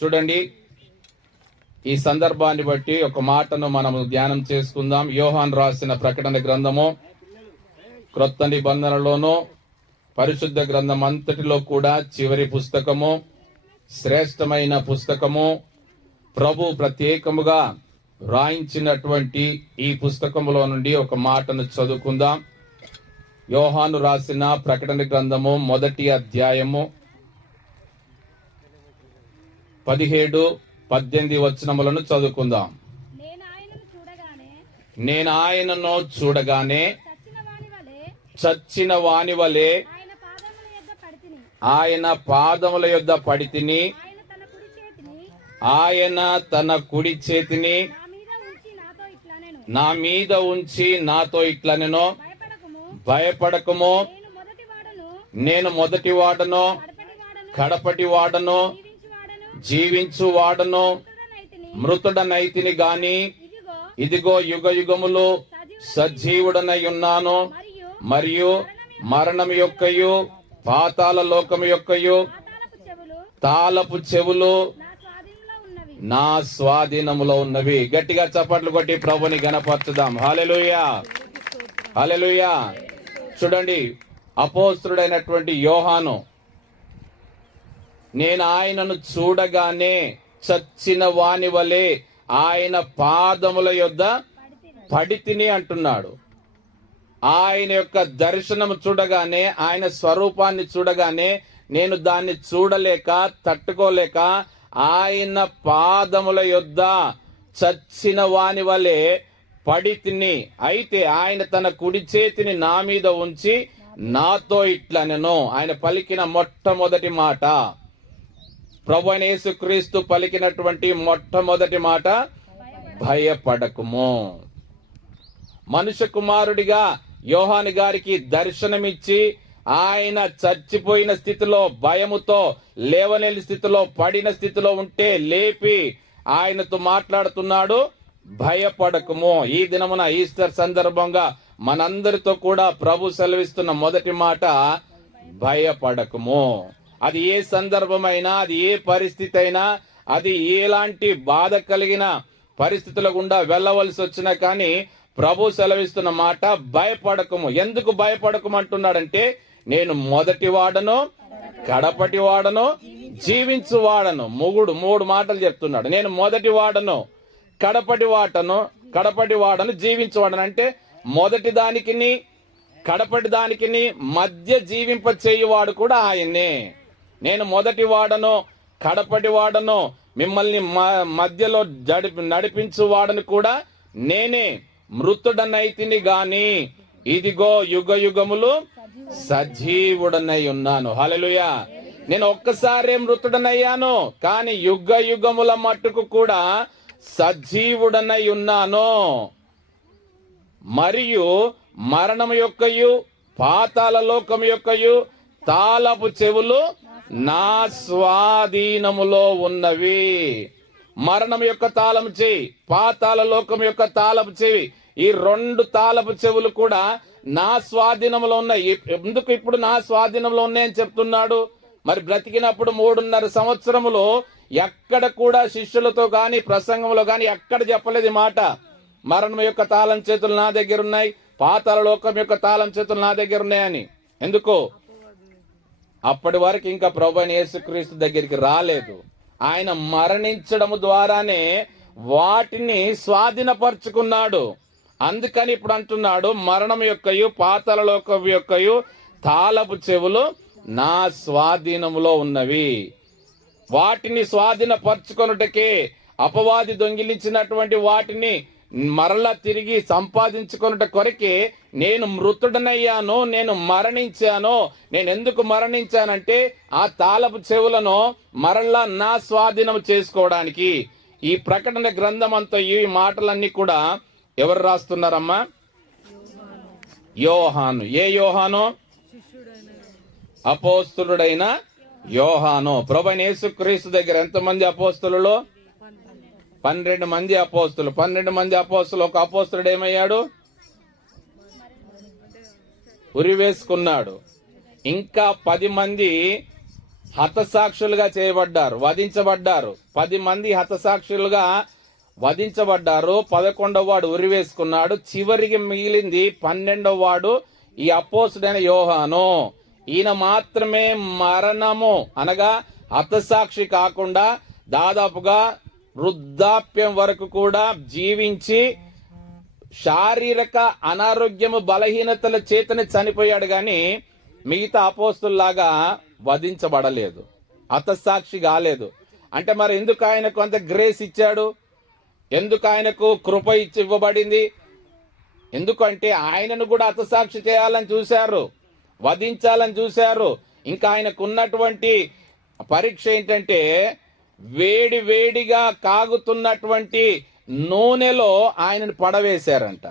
చూడండి, ఈ సందర్భాన్ని బట్టి ఒక మాటను మనము ధ్యానం చేసుకుందాం. యోహాను రాసిన ప్రకటన గ్రంథము క్రొత్త నిబంధనలోను పరిశుద్ధ గ్రంథం అంతటిలో కూడా చివరి పుస్తకము, శ్రేష్టమైన పుస్తకము. ప్రభు ప్రత్యేకముగా రాయించినటువంటి ఈ పుస్తకములో నుండి ఒక మాటను చదువుకుందాం. యోహాను రాసిన ప్రకటన గ్రంథము 1వ అధ్యాయము 17-18 వచనములను చదువుకుందాం. నేను ఆయనను చూడగానే చచ్చిన వాని వలె ఆయన పాదముల యొద్ద పడితిని. ఆయన తన కుడి చేతిని నా మీద ఉంచి నాతో ఇట్లనెను, భయపడకము, నేను మొదటి వాడను, కడపటి వాడను, జీవించు వాడను, మృతుడనైతిని గాని ఇదిగో యుగ యుగములు సజీవుడనై ఉన్నాను. మరియు మరణం యొక్కయు పాతాళ లోకము యొక్కయు తాళపు చెవులు నా స్వాధీనములో ఉన్నవి. గట్టిగా చప్పట్లు కొట్టి ప్రభుని గణపరచుదాం. హల్లెలూయా, హల్లెలూయా. చూడండి, అపోస్తలుడైనటువంటి యోహాను, నేను ఆయనను చూడగానే చచ్చిన వాని వలె ఆయన పాదముల యొద్ద పడితిని అంటున్నాడు. ఆయన యొక్క దర్శనము చూడగానే, ఆయన స్వరూపాన్ని చూడగానే నేను దాన్ని చూడలేక తట్టుకోలేక ఆయన పాదముల యొద్ద చచ్చిన వాని వలె పడితిని. అయితే ఆయన తన కుడి చేతిని నా మీద ఉంచి నాతో ఇట్లనెను. ఆయన పలికిన మొట్టమొదటి మాట, ప్రభు అయిన యేసుక్రీస్తు పలికినటువంటి మొట్టమొదటి మాట, భయపడకుము. మనుష్య కుమారుడిగా యోహాను గారికి దర్శనమిచ్చి ఆయన చచ్చిపోయిన స్థితిలో, భయముతో లేవలేని స్థితిలో, పడిన స్థితిలో ఉంటే లేపి ఆయనతో మాట్లాడుతున్నాడు, భయపడకుము. ఈ దినమున ఈస్టర్ సందర్భంగా మనందరితో కూడా ప్రభు సెలవిస్తున్న మొదటి మాట, భయపడకుము. అది ఏ సందర్భమైనా, అది ఏ పరిస్థితి అయినా, అది ఎలాంటి బాధ కలిగిన పరిస్థితుల గుండా వెళ్ళవలసి వచ్చినా కానీ ప్రభు సెలవిస్తున్న మాట, భయపడకము. ఎందుకు భయపడకము అంటున్నాడంటే, నేను మొదటి వాడను, కడపటి వాడను, జీవించు వాడను. మూడు మాటలు చెప్తున్నాడు. నేను మొదటి వాడను, కడపటి వాడను, జీవించు వాడను. అంటే మొదటి దానికి కడపటి దానికి మధ్య జీవింప చేయువాడు కూడా ఆయన్నే. నేను మొదటి వాడను, కడపటి వాడను, మిమ్మల్ని మధ్యలో నడిపించు వాడను కూడా నేనే. మృతుడనైతిని గాని ఇదిగో యుగ యుగములు సజీవుడనై ఉన్నాను. హల్లెలూయా. నేను ఒక్కసారే మృతుడనయ్యాను, కానీ యుగ యుగముల మట్టుకు కూడా సజీవుడనై ఉన్నాను. మరియు మరణం యొక్కయు పాతాళ లోకం యొక్కయు తాళపు చెవులు నా స్వాధీనములో ఉన్నవి. మరణం యొక్క తాళము చెవి, పాతాళ లోకం యొక్క తాళపు చెవి, ఈ 2 తాళపు చెవులు కూడా నా స్వాధీనంలో ఉన్నాయి. ఎందుకు ఇప్పుడు నా స్వాధీనంలో ఉన్నాయని చెప్తున్నాడు? మరి బ్రతికినప్పుడు 3.5 సంవత్సరములు ఎక్కడ కూడా శిష్యులతో గాని ప్రసంగంలో గాని ఎక్కడ చెప్పలేదు మాట, మరణం యొక్క తాళం చేతులు నా దగ్గర ఉన్నాయి, పాతాళ లోకం యొక్క తాళం చేతులు నా దగ్గర ఉన్నాయని. ఎందుకు? అప్పటి వరకు ఇంకా ప్రభు అయిన యేసుక్రీస్తు దగ్గరికి రాలేదు. ఆయన మరణించడం ద్వారానే వాటిని స్వాధీనపరుచుకున్నాడు. అందుకని ఇప్పుడు అంటున్నాడు, మరణం యొక్కయు పాతాళ లోకం యొక్కయు తాళపు చెవులు నా స్వాధీనములో ఉన్నవి. వాటిని స్వాధీనపరుచుకొనుటకే అపవాది దొంగిలించినటువంటి వాటిని మరలా తిరిగి సంపాదించుకొనుట కొరకే నేను మృతుడనయ్యాను, నేను మరణించాను. నేను ఎందుకు మరణించానంటే ఆ తాళపు చెవులను మరలా నా స్వాధీనం చేసుకోవడానికి. ఈ ప్రకటన గ్రంథం అంతా, ఈ మాటలన్నీ కూడా ఎవరు రాస్తున్నారమ్మా? యోహాను. ఏ యోహాను? అపోస్తలుడైన యోహాను. ప్రభువైన యేసుక్రీస్తు దగ్గర ఎంతమంది అపోస్తలులు? 12 మంది అపోస్తలు. 12 మంది అపోస్తలు. ఒక అపోస్తలుడు ఏమయ్యాడు? ఉరివేసుకున్నాడు. ఇంకా 10 మంది హతసాక్షులుగా చేయబడ్డారు, వధించబడ్డారు. 10 మంది హతసాక్షులుగా వధించబడ్డారు. 11వ వాడు ఉరివేసుకున్నాడు. చివరికి మిగిలింది 12వ వాడు ఈ అపోస్తుడైన యోహాను. ఈయన మాత్రమే మరణము అనగా హతసాక్షి కాకుండా దాదాపుగా వృద్ధాప్యం వరకు కూడా జీవించి శారీరక అనారోగ్యము బలహీనతల చేతనే చనిపోయాడు గాని మిగతా అపోస్తుల్లాగా వధించబడలేదు, హతసాక్షి కాలేదు. అంటే మరి ఎందుకు ఆయనకు అంత గ్రేస్ ఇచ్చాడు? ఎందుకు ఆయనకు కృప ఇవ్వబడింది? ఎందుకంటే ఆయనను కూడా హతసాక్షి చేయాలని చూశారు, వధించాలని చూశారు. ఇంకా ఆయనకు ఉన్నటువంటి పరీక్ష ఏంటంటే వేడి వేడిగా కాగుతున్నటువంటి నూనెలో ఆయనను పడవేశారంట.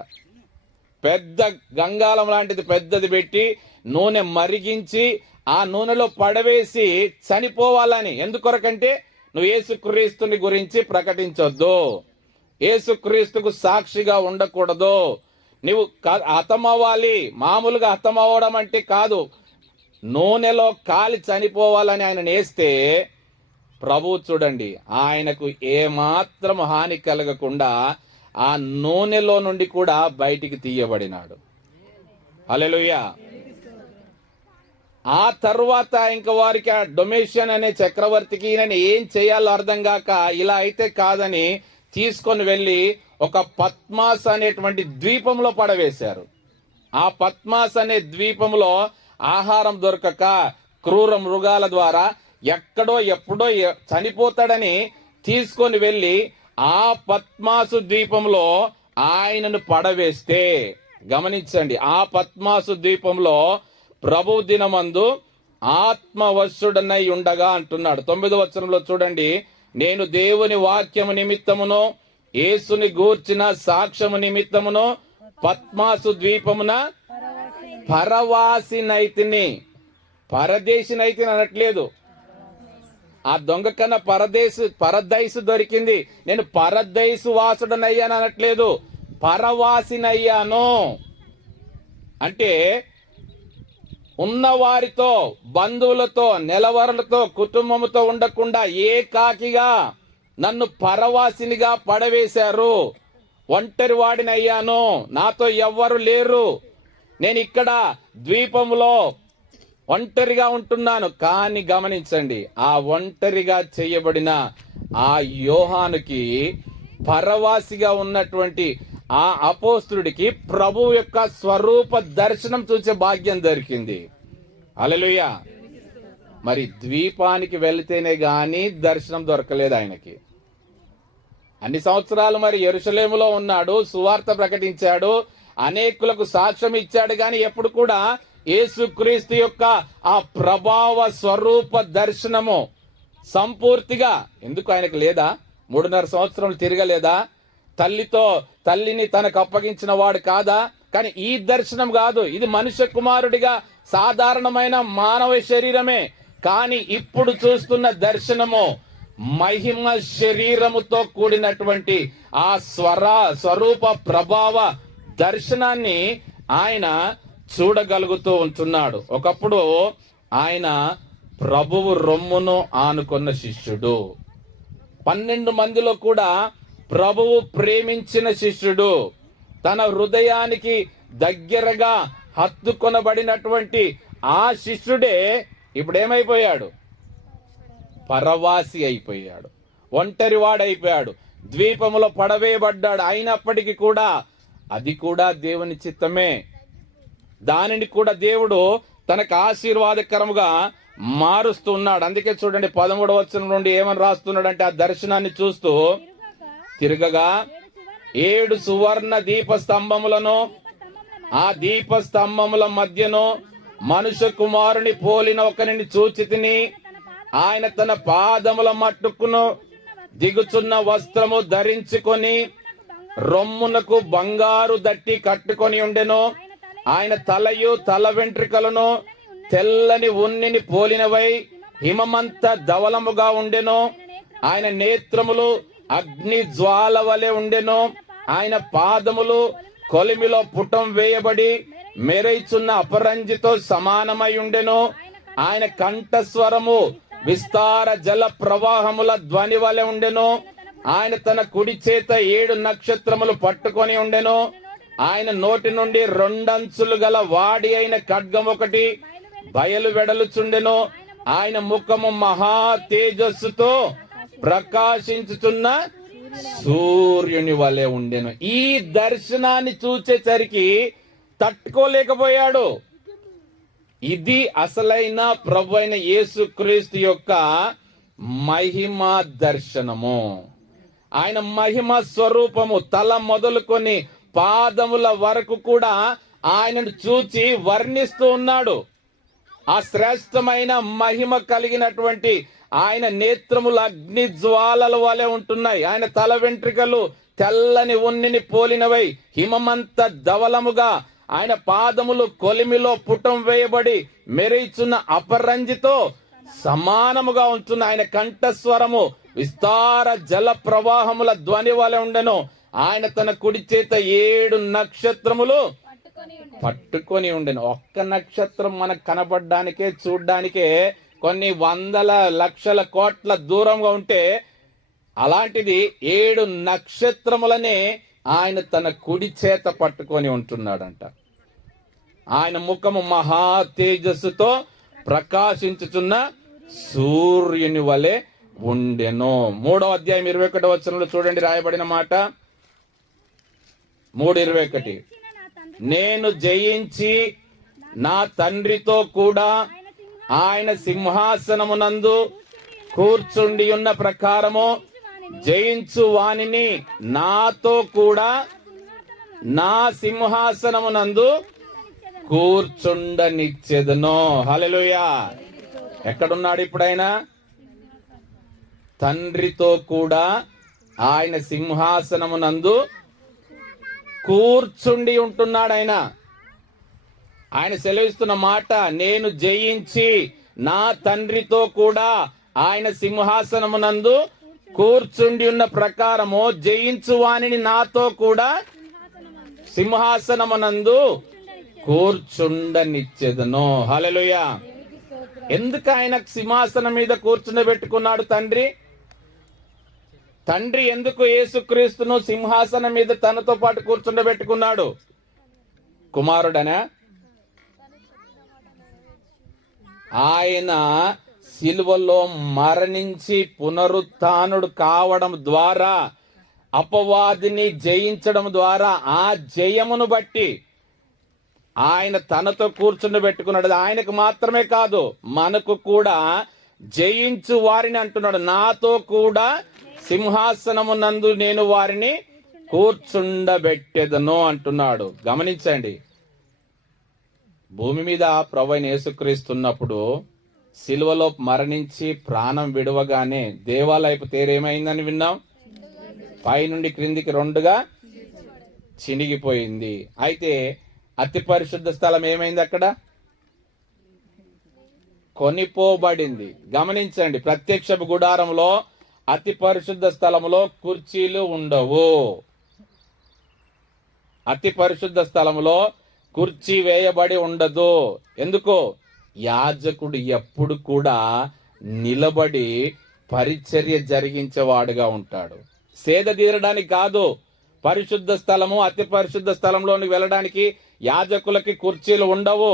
పెద్ద గంగాళం లాంటిది పెద్దది పెట్టి నూనె మరిగించి ఆ నూనెలో పడవేసి చనిపోవాలని. ఎందుకొరకంటే నువ్వు యేసుక్రీస్తుని గురించి ప్రకటించొద్దు, యేసుక్రీస్తుకు సాక్షిగా ఉండకూడదు, నువ్వు హతమవ్వాలి. మామూలుగా హతమవ్వడం అంటే కాదు, నూనెలో కాలి చనిపోవాలని ఆయన నేస్తే ప్రభు చూడండి ఆయనకు ఏమాత్రం హాని కలగకుండా ఆ నూనెలో నుండి కూడా బయటికి తీయబడినాడు. హల్లెలూయా. ఆ తర్వాత ఇంకా వారికి ఆ డొమేషియన్ అనే చక్రవర్తికి ఈయన ఏం చేయాలో అర్థం కాక ఇలా అయితే కాదని తీసుకొని వెళ్లి ఒక పద్మాస్ అనేటువంటి ద్వీపంలో పడవేశారు. ఆ పద్మాస్ అనే ద్వీపంలో ఆహారం దొరకక క్రూర మృగాల ద్వారా ఎక్కడో ఎప్పుడో చనిపోతాడని తీసుకొని వెళ్లి ఆ పద్మాసు ద్వీపంలో ఆయనను పడవేస్తే, గమనించండి, ఆ పద్మాసు ద్వీపంలో ప్రభు దినమందు ఆత్మవశుడనై ఉండగా అంటున్నాడు. 9వ వచనంలో చూడండి, నేను దేవుని వాక్యము నిమిత్తమును యేసుని గూర్చిన సాక్ష్యము నిమిత్తమును పద్మాసు ద్వీపమున పరవాసినైతిని. పరదేశినైతిని అనట్లేదు, ఆ దొంగ కన్నా పరదైసు దొరికింది. నేను పరదైసు వాసుడనయ్యాను అనట్లేదు, పరవాసినయ్యాను. అంటే ఉన్నవారితో, బంధువులతో, నెలవరులతో, కుటుంబముతో ఉండకుండా ఏకాకిగా నన్ను పరవాసినిగా పడవేశారు. ఒంటరి వాడినయ్యాను, నాతో ఎవ్వరు లేరు, నేను ఇక్కడ ద్వీపంలో ఒంటరిగా ఉంటున్నాను. కానీ గమనించండి, ఆ ఒంటరిగా చేయబడిన ఆ యోహానుకి, పరవాసిగా ఉన్నటువంటి ఆ అపోస్తుడికి ప్రభు యొక్క స్వరూప దర్శనం చూసే భాగ్యం దొరికింది. హల్లెలూయా. మరి ద్వీపానికి వెళితేనే గాని దర్శనం దొరకలేదు ఆయనకి. అన్ని సంవత్సరాలు మరి యెరూషలేములో ఉన్నాడు, సువార్త ప్రకటించాడు, అనేకులకు సాక్ష్యం ఇచ్చాడు, గాని ఎప్పుడు కూడా యేసుక్రీస్తు యొక్క ఆ ప్రభావ స్వరూప దర్శనము సంపూర్తిగా ఎందుకు ఆయనకు లేదా? 3.5 సంవత్సరాలు తిరగలేదా? తల్లిని తనకు అప్పగించిన వాడు కాదా? కానీ ఈ దర్శనం కాదు, ఇది మనుష్య కుమారుడిగా సాధారణమైన మానవ శరీరమే. కానీ ఇప్పుడు చూస్తున్న దర్శనము మహిమ శరీరముతో కూడినటువంటి ఆ స్వరూప ప్రభావ దర్శనాన్ని ఆయన చూడగలుగుతూ ఉంటున్నాడు. ఒకప్పుడు ఆయన ప్రభువు రొమ్మును ఆనుకున్న శిష్యుడు, 12 మందిలో కూడా ప్రభువు ప్రేమించిన శిష్యుడు, తన హృదయానికి దగ్గరగా హత్తుకొనబడినటువంటి ఆ శిష్యుడే ఇప్పుడు ఏమైపోయాడు? పరవాసి అయిపోయాడు, ఒంటరివాడైపోయాడు, ద్వీపములో పడవేయబడ్డాడు. అయినప్పటికీ కూడా అది కూడా దేవుని చిత్తమే. దానిని కూడా దేవుడు తనకు ఆశీర్వాదకరముగా మారుస్తున్నాడు. అందుకే చూడండి 13వ వచనం నుండి ఏమని రాస్తున్నాడంటే, ఆ దర్శనాన్ని చూస్తూ తిరగగా 7 సువర్ణ దీప స్తంభములను, ఆ దీప స్తంభముల మధ్యను మనుష్య కుమారుని పోలిన ఒకరిని చూచితిని. ఆయన తన పాదముల మట్టుకును దిగుచున్న వస్త్రము ధరించుకొని రొమ్మునకు బంగారు దట్టి కట్టుకొని ఉండెను. ఆయన తలయు తల వెంట్రుకలను తెల్లని ఉన్నిని పోలినవై హిమమంత ధవలముగా ఉండెను. ఆయన నేత్రములు అగ్ని జ్వాల వలె ఉండెను. ఆయన పాదములు కొలిమిలో పుటం వేయబడి మెరైచున్న అపరంజితో సమానమై ఉండెను. ఆయన కంఠస్వరము విస్తార జల ప్రవాహముల ధ్వని వలె ఉండెను. ఆయన తన కుడి చేత 7 నక్షత్రములు పట్టుకొని ఉండెను. ఆయన నోటి నుండి 2 అంచులు గల వాడి అయిన ఖడ్గం ఒకటి బయలు వెడలుచుండెను. ఆయన ముఖము మహా తేజస్సుతో ప్రకాశించుచున్న సూర్యుని వలె ఉండెను. ఈ దర్శనాన్ని చూచేసరికి తట్టుకోలేకపోయాడు. ఇది అసలైన ప్రభు అయిన యేసుక్రీస్తు యొక్క మహిమ దర్శనము. ఆయన మహిమ స్వరూపము తల మొదలుకొని పాదముల వరకు కూడా ఆయనను చూచి వర్ణిస్తూ ఉన్నాడు. ఆ శ్రేష్టమైన మహిమ కలిగినటువంటి ఆయన నేత్రములు అగ్ని జ్వాలల వలె ఉంటున్నాయి. ఆయన తల వెంట్రికలు తెల్లని ఉన్నిని పోలినవై హిమమంత ధవలముగా, ఆయన పాదములు కొలిమిలో పుటం వేయబడి మెరిచున్న అపరంజితో సమానముగా ఉంటున్న ఆయన కంఠస్వరము విస్తార జల ప్రవాహముల ధ్వని వలె ఉండెను. ఆయన తన కుడి చేత 7 నక్షత్రములు పట్టుకొని ఉండెను. ఒక్క నక్షత్రం మనకు కనపడడానికే చూడ్డానికే కొన్ని వందల లక్షల కోట్ల దూరంగా ఉంటే, అలాంటిది 7 నక్షత్రములనే ఆయన తన కుడి చేత పట్టుకొని ఉంటున్నాడంట. ఆయన ముఖము మహా తేజస్సుతో ప్రకాశించుచున్న సూర్యుని వలె ఉండెను. 3వ అధ్యాయం 21వ వచనంలో చూడండి రాయబడిన మాట. 3:21 నేను జయించి నా తండ్రితో కూడా ఆయన సింహాసనమునందు కూర్చుండి ఉన్న ప్రకారము జయించు వానిని నాతో కూడా నా సింహాసనమునందు కూర్చుండనిచ్చెదను. హల్లెలూయా. ఎక్కడున్నాడు ఇప్పుడైనా? తండ్రితో కూడా ఆయన సింహాసనమునందు కూర్చుండి ఉంటున్నాడు. ఆయన సెలవిస్తున్న మాట, నేను జయించి నా తండ్రితో కూడా ఆయన సింహాసనమునందు కూర్చుండి ఉన్న ప్రకారము జయించు వానిని నాతో కూడా సింహాసనమునందు కూర్చుండనిచ్చెదను. హల్లెలూయా. ఎందుకు ఆయన సింహాసనం మీద కూర్చుండబెట్టుకున్నాడు తండ్రి? తండ్రి ఎందుకు యేసుక్రీస్తును సింహాసనం మీద తనతో పాటు కూర్చుండబెట్టుకున్నాడు? కుమారుడనా? ఆయన సిలువలో మరణించి పునరుత్థానుడు కావడం ద్వారా, అపవాదిని జయించడం ద్వారా, ఆ జయమును బట్టి ఆయన తనతో కూర్చుండబెట్టుకున్నాడు. ఆయనకు మాత్రమే కాదు, మనకు కూడా జయించు వారిని అంటున్నాడు. నాతో కూడా సింహాసనమునందు నేను వారిని కూర్చుండబెట్టెదను అంటున్నాడు. గమనించండి, భూమి మీద ప్రభువైన యేసుక్రీస్తున్నప్పుడు సిలువలో మరణించి ప్రాణం విడవగానే దేవాలయపు తేరేమైందని విన్నాం? పైనుండి క్రిందికి 2గా చినిగిపోయింది. అయితే అతి పరిశుద్ధ స్థలం ఏమైంది? అక్కడ కొనిపోబడింది. గమనించండి, ప్రత్యక్ష గుడారంలో అతి పరిశుద్ధ స్థలములో కుర్చీలు ఉండవు. అతి పరిశుద్ధ స్థలములో కుర్చీ వేయబడి ఉండదు. ఎందుకు? యాజకుడు ఎప్పుడు కూడా నిలబడి పరిచర్య జరిగించేవాడుగా ఉంటాడు. సేద తీరడానికి కాదు. పరిశుద్ధ స్థలము, అతి పరిశుద్ధ స్థలంలోనికి వెళ్ళడానికి యాజకులకి కుర్చీలు ఉండవు.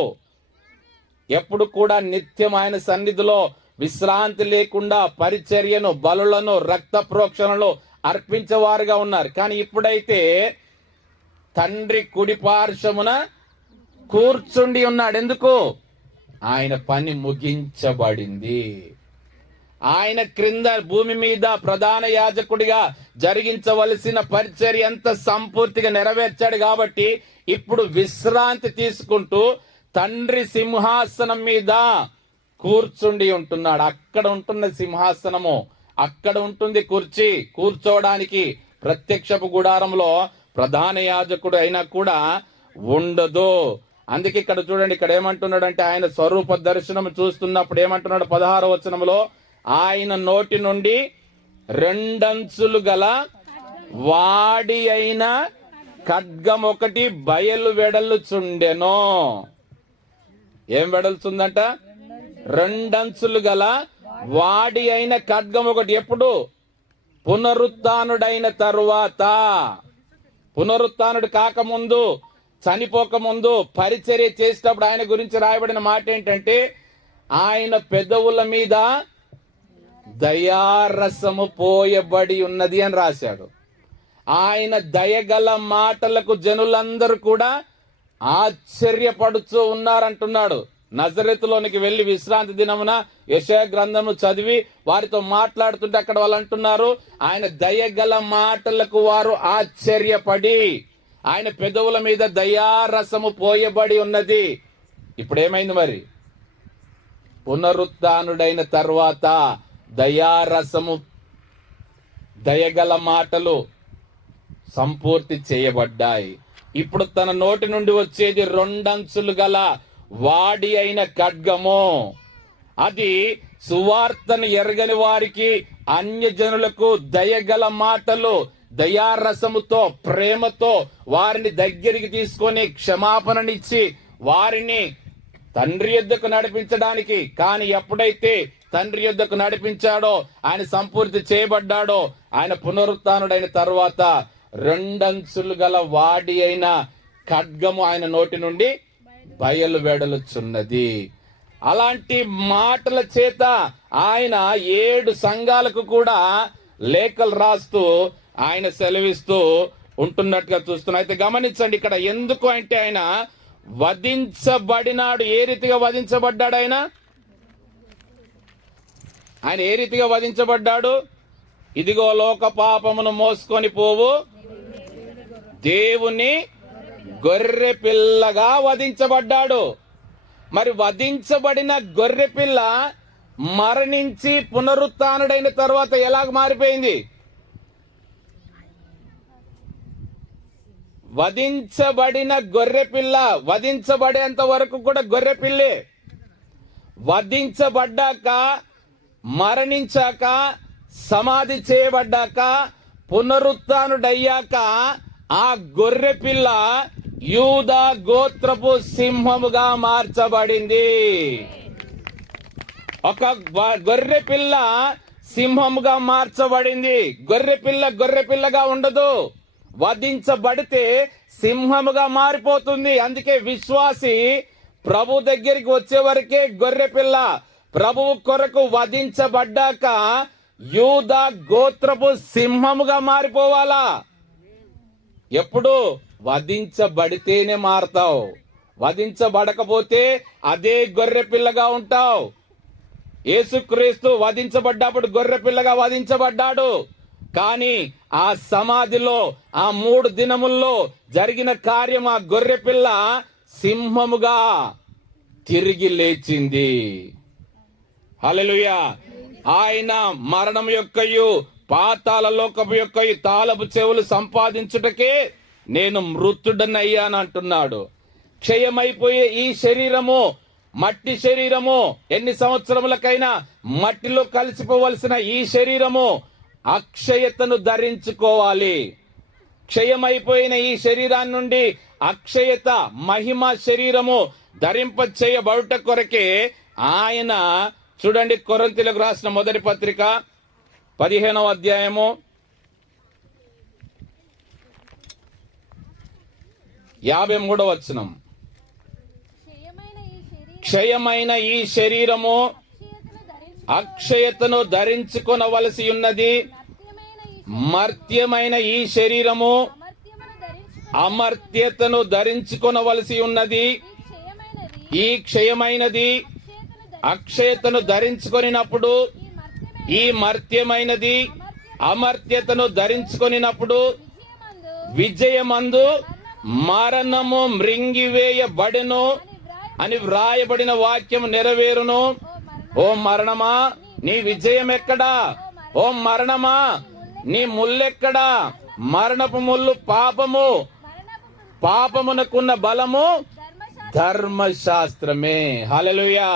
ఎప్పుడు కూడా నిత్యం ఆయన సన్నిధిలో విశ్రాంతి లేకుండా పరిచర్యను, బలులను, రక్త ప్రోక్షణలు అర్పించేవారుగా ఉన్నారు. కానీ ఇప్పుడైతే తండ్రి కుడి పార్శ్వమున కూర్చుండి ఉన్నాడు. ఎందుకు? ఆయన పని ముగించబడింది. ఆయన క్రింద భూమి మీద ప్రధాన యాజకుడిగా జరిగించవలసిన పరిచర్య అంత సంపూర్తిగా నెరవేర్చాడు. కాబట్టి ఇప్పుడు విశ్రాంతి తీసుకుంటూ తండ్రి సింహాసనం మీద కూర్చుండి ఉంటున్నాడు. అక్కడ ఉంటున్న సింహాసనము, అక్కడ ఉంటుంది కుర్చీ. కూర్చోవడానికి ప్రత్యక్షపు గుడారంలో ప్రధాన యాజకుడు అయినా కూడా ఉండదు. అందుకే ఇక్కడ చూడండి, ఇక్కడ ఏమంటున్నాడు అంటే, ఆయన స్వరూప దర్శనం చూస్తున్నప్పుడు ఏమంటున్నాడు? 16వ వచనంలో, ఆయన నోటి నుండి 2 అంచులు గల వాడి అయిన ఖడ్గం ఒకటి బయలు వెడలుచుండెను. ఏం వెడలుచుందంట? 2 అంచులు గల వాడి అయిన ఖడ్గం ఒకటి. ఎప్పుడు? పునరుత్థానుడైన తరువాత. పునరుత్థానుడు కాకముందు, చనిపోకముందు, పరిచర్య చేసేటప్పుడు ఆయన గురించి రాయబడిన మాట ఏంటంటే, ఆయన పెదవుల మీద దయారసము పోయబడి ఉన్నది అని రాశాడు. ఆయన దయగల మాటలకు జనులందరూ కూడా ఆశ్చర్యపడుతూ ఉన్నారంటున్నాడు. నజరేతులోనికి వెళ్లి విశ్రాంతి దినమున యెషయా గ్రంథము చదివి వారితో మాట్లాడుతుంటే అక్కడ వాళ్ళు అంటున్నారు, ఆయన దయగల మాటలకు వారు ఆశ్చర్యపడి, ఆయన పెదవుల మీద దయారసము పోయబడి ఉన్నది. ఇప్పుడేమైంది మరి? పునరుత్థానుడైన తర్వాత దయారసము, దయగల మాటలు సంపూర్తి చేయబడ్డాయి. ఇప్పుడు తన నోటి నుండి వచ్చేది రెండంచులు గల వాడి అయిన ఖడ్గము. అది సువార్తను ఎరగని వారికి, అన్యజనులకు దయగల మాటలు, దయారసముతో, ప్రేమతో వారిని దగ్గరికి తీసుకొని క్షమాపణనిచ్చి వారిని తండ్రి యొద్దకు నడిపించడానికి. కానీ ఎప్పుడైతే తండ్రి యొద్దకు నడిపించాడో, ఆయన సంపూర్తి చేయబడ్డాడో, ఆయన పునరుత్థానుడైన తర్వాత రెండంచులు గల వాడి అయిన ఖడ్గము ఆయన నోటి నుండి బయలు వెడలుచున్నది. అలాంటి మాటల చేత ఆయన 7 సంఘాలకు కూడా లేఖలు రాస్తూ ఆయన సెలవిస్తూ ఉంటున్నట్టుగా చూస్తున్నాం. అయితే గమనించండి, ఇక్కడ ఎందుకు అంటే ఆయన వధించబడినాడు. ఏ రీతిగా వధించబడ్డాడు? ఆయన ఏ రీతిగా వధించబడ్డాడు? ఇదిగో లోక పాపమును మోసుకొని పోవు దేవుని గొర్రె పిల్లగా వధించబడ్డాడు. మరి వధించబడిన గొర్రె పిల్ల మరణించి పునరుత్థానుడైన తర్వాత ఎలాగ మారిపోయింది? వధించబడిన గొర్రె పిల్ల వధించబడేంత వరకు కూడా గొర్రె పిల్లే. వధించబడ్డాక, మరణించాక, సమాధి చేయబడ్డాక, పునరుత్థానుడయ్యాక ఆ గొర్రె పిల్ల యూదా గోత్రపు సింహముగా మార్చబడింది. ఒక గొర్రె పిల్ల సింహముగా మార్చబడింది. గొర్రె పిల్లగా ఉండదు. వధించబడితే సింహముగా మారిపోతుంది. అందుకే విశ్వాసి ప్రభు దగ్గరికి వచ్చే వరకే గొర్రె పిల్ల. ప్రభువు కొరకు వధించబడ్డాక యూదా గోత్రపు సింహముగా మారిపోవాలా? ఎప్పుడు? వధించబడితేనే మారతావు. వధించబడకపోతే అదే గొర్రె పిల్లగా ఉంటావు. యేసుక్రీస్తు వధించబడ్డప్పుడు గొర్రె పిల్లగా వధించబడ్డాడు. కానీ ఆ సమాధిలో ఆ 3 దినముల్లో జరిగిన కార్యం, ఆ గొర్రె పిల్ల సింహముగా తిరిగి లేచింది. హల్లెలూయా. ఆయన మరణం యొక్కయు పాతాళ లోకపు యొక్కయు తాళపు చెవులు సంపాదించుటకే నేను మృతుడనయ్యాను అంటున్నాడు. క్షయమైపోయే ఈ శరీరము, మట్టి శరీరము, ఎన్ని సంవత్సరములకైనా మట్టిలో కలిసిపోవలసిన ఈ శరీరము అక్షయతను ధరించుకోవాలి. క్షయమైపోయిన ఈ శరీరాన్ని నుండి అక్షయత, మహిమ శరీరము ధరింప చేయబడుట కొరకే ఆయన, చూడండి, కొరింథీయులకు రాసిన మొదటి పత్రిక 15వ అధ్యాయము 53వ వచనం. క్షయమైన ఈ శరీరము అక్షయతను ధరించుకొనవలసి ఉన్నది. మర్త్యమైన ఈ శరీరము అమర్త్యతను ధరించుకొనవలసి ఉన్నది. ఈ క్షయమైనది అక్షయతను ధరించుకొనినప్పుడు, ఈ మర్త్యమైనది అమర్త్యతను ధరించుకొనినప్పుడు విజయమందు మరణము మృంగివేయబడెను అని వ్రాయబడిన వాక్యం నెరవేరును. ఓ మరణమా, నీ విజయం ఎక్కడా? ఓ మరణమా, నీ ముల్లెక్కడా? మరణపు ముల్లు పాపము, పాపమునకున్న బలము ధర్మశాస్త్రమే. హల్లెలూయా.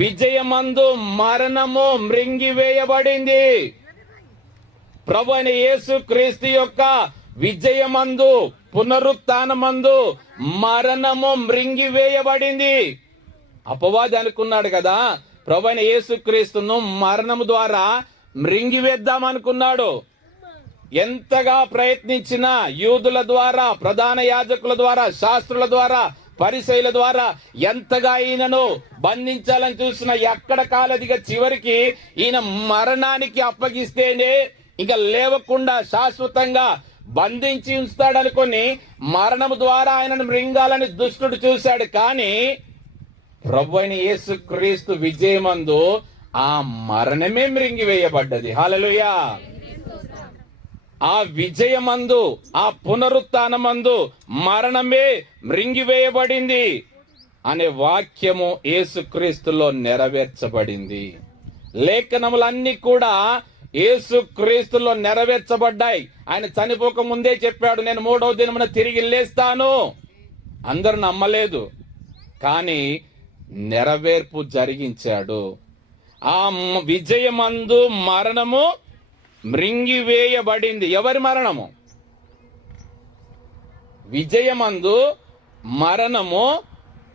విజయమందు మరణము మృంగివేయబడింది. ప్రభు అయిన యేసు క్రీస్తు యొక్క విజయమందు, పునరుత్థానమందు మరణము మృంగివేయబడింది. అపవాది అనుకున్నాడు కదా, ప్రభువైన యేసుక్రీస్తును మరణము ద్వారా మృంగివేద్దామనుకున్నాడు. ఎంతగా ప్రయత్నించినా యూదుల ద్వారా, ప్రధాన యాజకుల ద్వారా, శాస్త్రుల ద్వారా, పరిసయ్యుల ద్వారా ఎంతగా ఈయనను బంధించాలని చూసిన ఎక్కడ కాలదిగా చివరికి ఈయన మరణానికి అప్పగిస్తేనే ఇంకా లేవకుండా శాశ్వతంగా బంధించి ఉంచుతాడనుకొని మరణము ద్వారా ఆయనను మృంగాలని దుష్టుడు చూశాడు. కానీ ప్రభువైన యేసుక్రీస్తు విజయమందు ఆ మరణమే మృంగివేయబడ్డది. హల్లెలూయా. ఆ విజయమందు, ఆ పునరుత్థానమందు మరణమే మృంగివేయబడింది అనే వాక్యము యేసుక్రీస్తులో నెరవేర్చబడింది. లేఖనములన్నీ కూడా యేసుక్రీస్తులో నెరవేర్చబడ్డాయి. ఆయన చనిపోక ముందే చెప్పాడు, నేను 3వ దినమున తిరిగి లేస్తాను. అందరూ నమ్మలేదు, కానీ నెరవేర్పు జరిగించాడు. ఆ విజయమందు మరణము మృంగివేయబడింది. ఎవరి మరణము? విజయమందు మరణము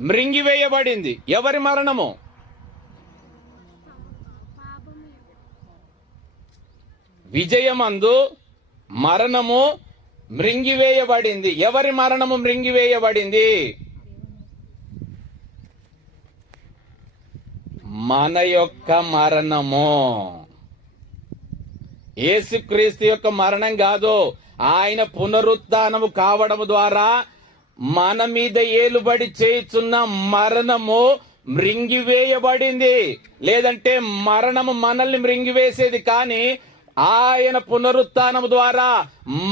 మృంగివేయబడింది. ఎవరి మరణము? విజయమందు మరణము మృంగివేయబడింది. ఎవరి మరణము మృంగివేయబడింది? మన యొక్క మరణము. యేసుక్రీస్తు యొక్క మరణం కాదు, ఆయన పునరుత్థానము కావడము ద్వారా మన మీద ఏలుబడి చేయుచున్న మరణము మృంగివేయబడింది. లేదంటే మరణము మనల్ని మృంగివేసేది, కానీ ఆయన పునరుత్థానము ద్వారా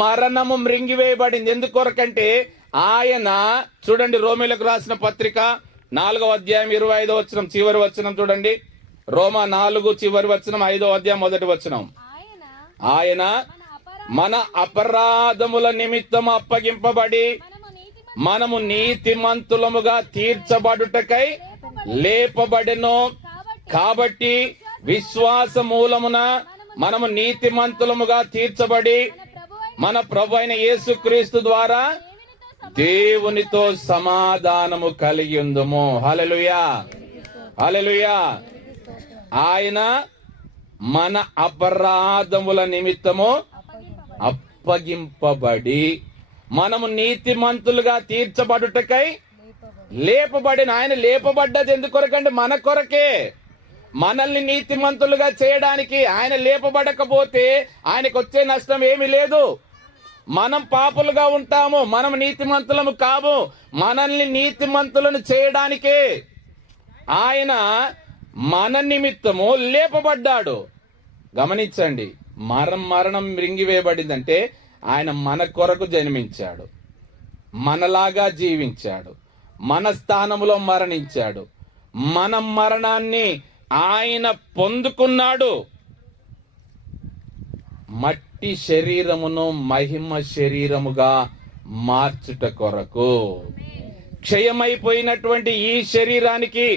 మరణము మృంగివేయబడింది. ఎందుకొరకంటే ఆయన, చూడండి రోమీలకు రాసిన పత్రిక 4వ అధ్యాయం 25వ వచనం చివరి వచనం చూడండి. రోమా 4 చివరి వచనం 5వ అధ్యాయం 1వ వచనం. ఆయన మన అపరాధముల నిమిత్తం అప్పగింపబడి మనము నీతిమంతులముగా తీర్చబడుటకై లేపబడెను. కాబట్టి విశ్వాస మూలమున మనము నీతిమంతులముగా తీర్చబడి మన ప్రభువైన యేసుక్రీస్తు ద్వారా దేవునితో సమాధానము కలిగి ఉందుము. హల్లెలూయా, హల్లెలూయా. ఆయన మన అపరాధముల నిమిత్తము అప్పగింపబడి మనము నీతిమంతులుగా తీర్చబడుటకై లేపబడిన. ఆయన లేపబడ్డది ఎందుకొరకంటే మన కొరకే, మనల్ని నీతిమంతులుగా చేయడానికి. ఆయన లేపబడకపోతే ఆయనకు వచ్చే నష్టం ఏమీ లేదు. మనం పాపులుగా ఉంటాము, మనం నీతిమంతులము కాము. మనల్ని నీతిమంతులను చేయడానికే ఆయన మన నిమిత్తము లేపబడ్డాడు. గమనించండి, మరణం మృంగివేయబడిందంటే ఆయన మన కొరకు జన్మించాడు, మనలాగా జీవించాడు, మన స్థానములో మరణించాడు, మన మరణాన్ని ఆయన పొందుకున్నాడు. మట్టి శరీరమును మహిమ శరీరముగా మార్చుట కొరకు, క్షయమైపోయినటువంటి ఈ శరీరానికి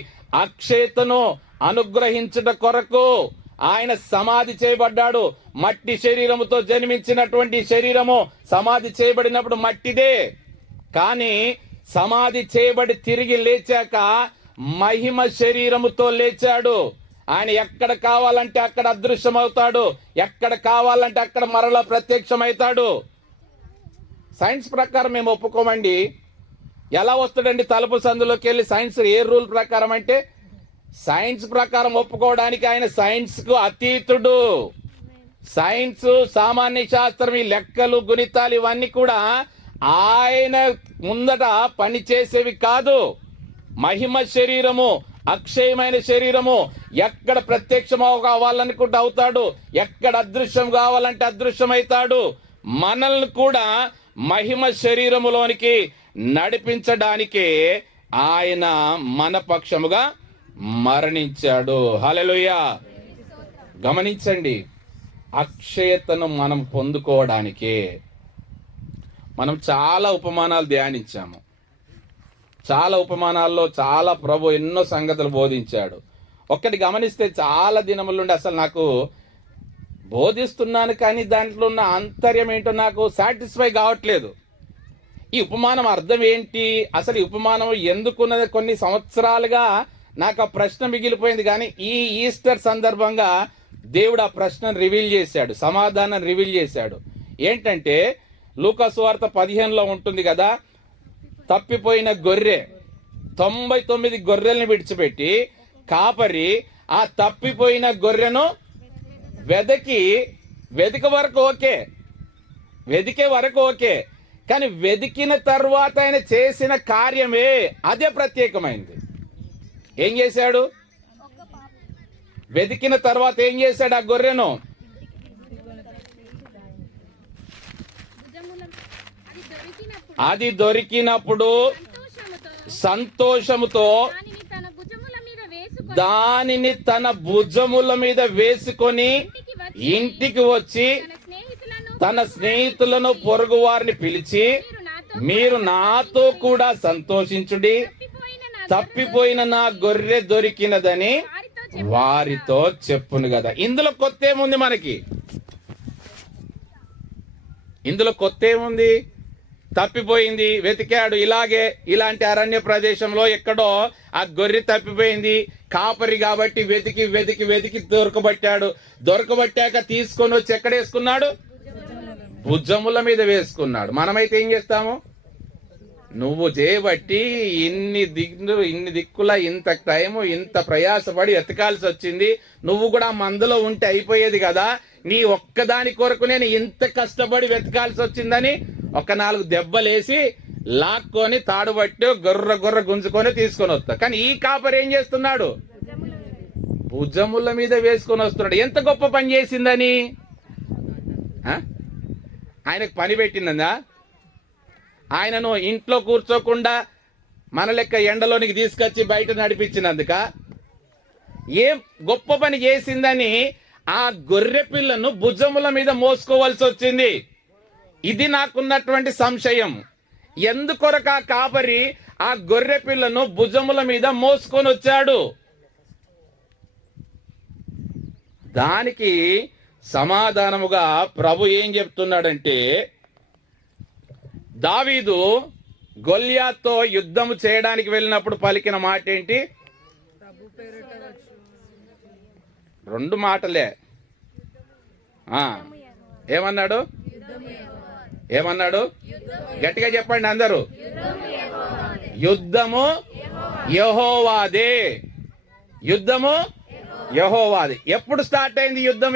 అక్షయతను అనుగ్రహించుట కొరకు ఆయన సమాధి చేయబడ్డాడు. మట్టి శరీరముతో జన్మించినటువంటి శరీరము సమాధి చేయబడినప్పుడు మట్టిదే, కానీ సమాధి చేయబడి తిరిగి లేచాక మహిమ శరీరముతో లేచాడు. ఆయన ఎక్కడ కావాలంటే అక్కడ అదృశ్యమవుతాడు, ఎక్కడ కావాలంటే అక్కడ మరలా ప్రత్యక్షమవుతాడు. సైన్స్ ప్రకారం మేము ఒప్పుకోమండి. ఎలా వస్తాడండి తలుపు సందులోకి వెళ్ళి? సైన్స్ ఏ రూల్ ప్రకారం అంటే, సైన్స్ ప్రకారం ఒప్పుకోవడానికి ఆయన సైన్స్ కు అతీతుడు. సైన్స్, సామాన్య శాస్త్రం, ఈ లెక్కలు, గుణితాలు ఇవన్నీ కూడా ఆయన ముందట పనిచేసేవి కాదు. మహిమ శరీరము, అక్షయమైన శరీరము ఎక్కడ ప్రత్యక్షం కావాలనుకుంటే అవుతాడు, ఎక్కడ అదృశ్యం కావాలంటే అదృశ్యమవుతాడు. మనల్ని కూడా మహిమ శరీరములోనికి నడిపించడానికే ఆయన మన పక్షముగా మరణించాడు. హల్లెలూయా. గమనించండి, అక్షయతను మనం పొందుకోవడానికే మనం చాలా ఉపమానాలు ధ్యానించాము. చాలా ఉపమానాల్లో చాలా ప్రభు ఎన్నో సంగతులు బోధించాడు. ఒక్కటి గమనిస్తే చాలా దినముల నుండి అసలు నాకు బోధిస్తున్నాను, కానీ దాంట్లో ఉన్న ఆంతర్యం ఏంటో నాకు సాటిస్ఫై కావట్లేదు. ఈ ఉపమానం అర్థం ఏంటి, అసలు ఈ ఉపమానం ఎందుకున్నది కొన్ని సంవత్సరాలుగా నాకు ఆ ప్రశ్న మిగిలిపోయింది, కానీ ఈ ఈస్టర్ సందర్భంగా దేవుడు ఆ ప్రశ్నను రివీల్ చేశాడు, సమాధానం రివీల్ చేశాడు. ఏంటంటే లూకా సువార్త 15లో ఉంటుంది కదా, తప్పిపోయిన గొర్రె 99 గొర్రెల్ని విడిచిపెట్టి కాపరి ఆ తప్పిపోయిన గొర్రెను వెతికే వరకు ఓకే, కానీ వెతికిన తర్వాత ఆయన చేసిన కార్యమే అదే ప్రత్యేకమైంది. ఏం చేశాడు? వెతికిన తర్వాత ఏం చేశాడు? ఆ గొర్రెను అది దొరికినప్పుడు సంతోషముతో దానిని తన భుజముల మీద వేసుకొని ఇంటికి వచ్చి తన స్నేహితులను పొరుగు వారిని పిలిచి, మీరు నాతో కూడా సంతోషించుడి, తప్పిపోయిన నా గొర్రె దొరికినదని వారితో చెప్పును కదా. ఇందులో కొత్త ఏముంది? ఇందులో కొత్త ఏముంది? తప్పిపోయింది, వెతికాడు. ఇలాంటి అరణ్య ప్రదేశంలో ఎక్కడో ఆ గొర్రె తప్పిపోయింది. కాపరి కాబట్టి వెతికి దొరకబట్టాక తీసుకొని వచ్చి ఎక్కడ వేసుకున్నాడు? భుజముల మీద వేసుకున్నాడు. మనమైతే ఏం చేస్తాము? నువ్వు చేయబట్టి ఇన్ని దిక్కుల ఇంత టైము ఇంత ప్రయాసపడి ఎతకాల్సి వచ్చింది, నువ్వు కూడా మందులో ఉంటే అయిపోయేది కదా, నీ ఒక్కదాని కొరకు నేను ఇంత కష్టపడి వెతకాల్సి వచ్చిందని ఒక 4 దెబ్బలేసి లాక్కొని తాడుబట్టి గొర్ర గుంజుకొని తీసుకొని వస్తా. కానీ ఈ కాపరి ఏం చేస్తున్నాడు? భుజముల మీద వేసుకొని వస్తున్నాడు. ఎంత గొప్ప పని చేసిందని? ఆయనకు పని పెట్టిందా? ఆయనను ఇంట్లో కూర్చోకుండా మన లెక్క ఎండలోనికి తీసుకొచ్చి బయట నడిపించినందుక? ఏం గొప్ప పని చేసిందని ఆ గొర్రె పిల్లను భుజముల మీద మోసుకోవాల్సి వచ్చింది? ఇది నాకున్నటువంటి సంశయం. ఎందుకొరకు ఆ కాపరి ఆ గొర్రె పిల్లను భుజముల మీద మోసుకొని వచ్చాడు? దానికి సమాధానముగా ప్రభు ఏం చెప్తున్నాడంటే, దావీదు గొల్యాతో యుద్ధము చేయడానికి వెళ్ళినప్పుడు పలికిన మాట ఏంటి? 2 మాటలే. ఏమన్నాడు? గట్టిగా చెప్పండి అందరూ. యుద్ధము యెహోవాదే. ఎప్పుడు స్టార్ట్ అయింది యుద్ధం?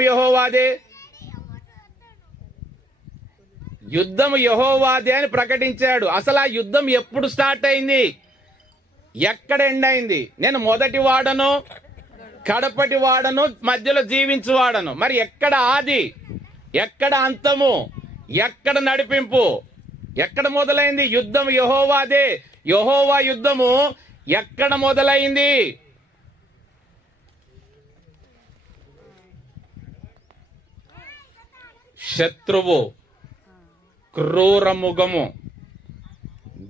యుద్ధం యెహోవాదే అని ప్రకటించాడు. అసలు ఆ యుద్ధం ఎప్పుడు స్టార్ట్ అయింది? ఎక్కడ ఎండ్ అయింది? నేను మొదటి వాడను, కడపటి వాడను, మధ్యలో జీవించు వాడను. మరి ఎక్కడ ఆది, ఎక్కడ అంతము, ఎక్కడ నడిపింపు, ఎక్కడ మొదలైంది? యుద్ధం యెహోవాదే. యెహోవా యుద్ధము ఎక్కడ మొదలైంది? శత్రువు, క్రూరముఖము,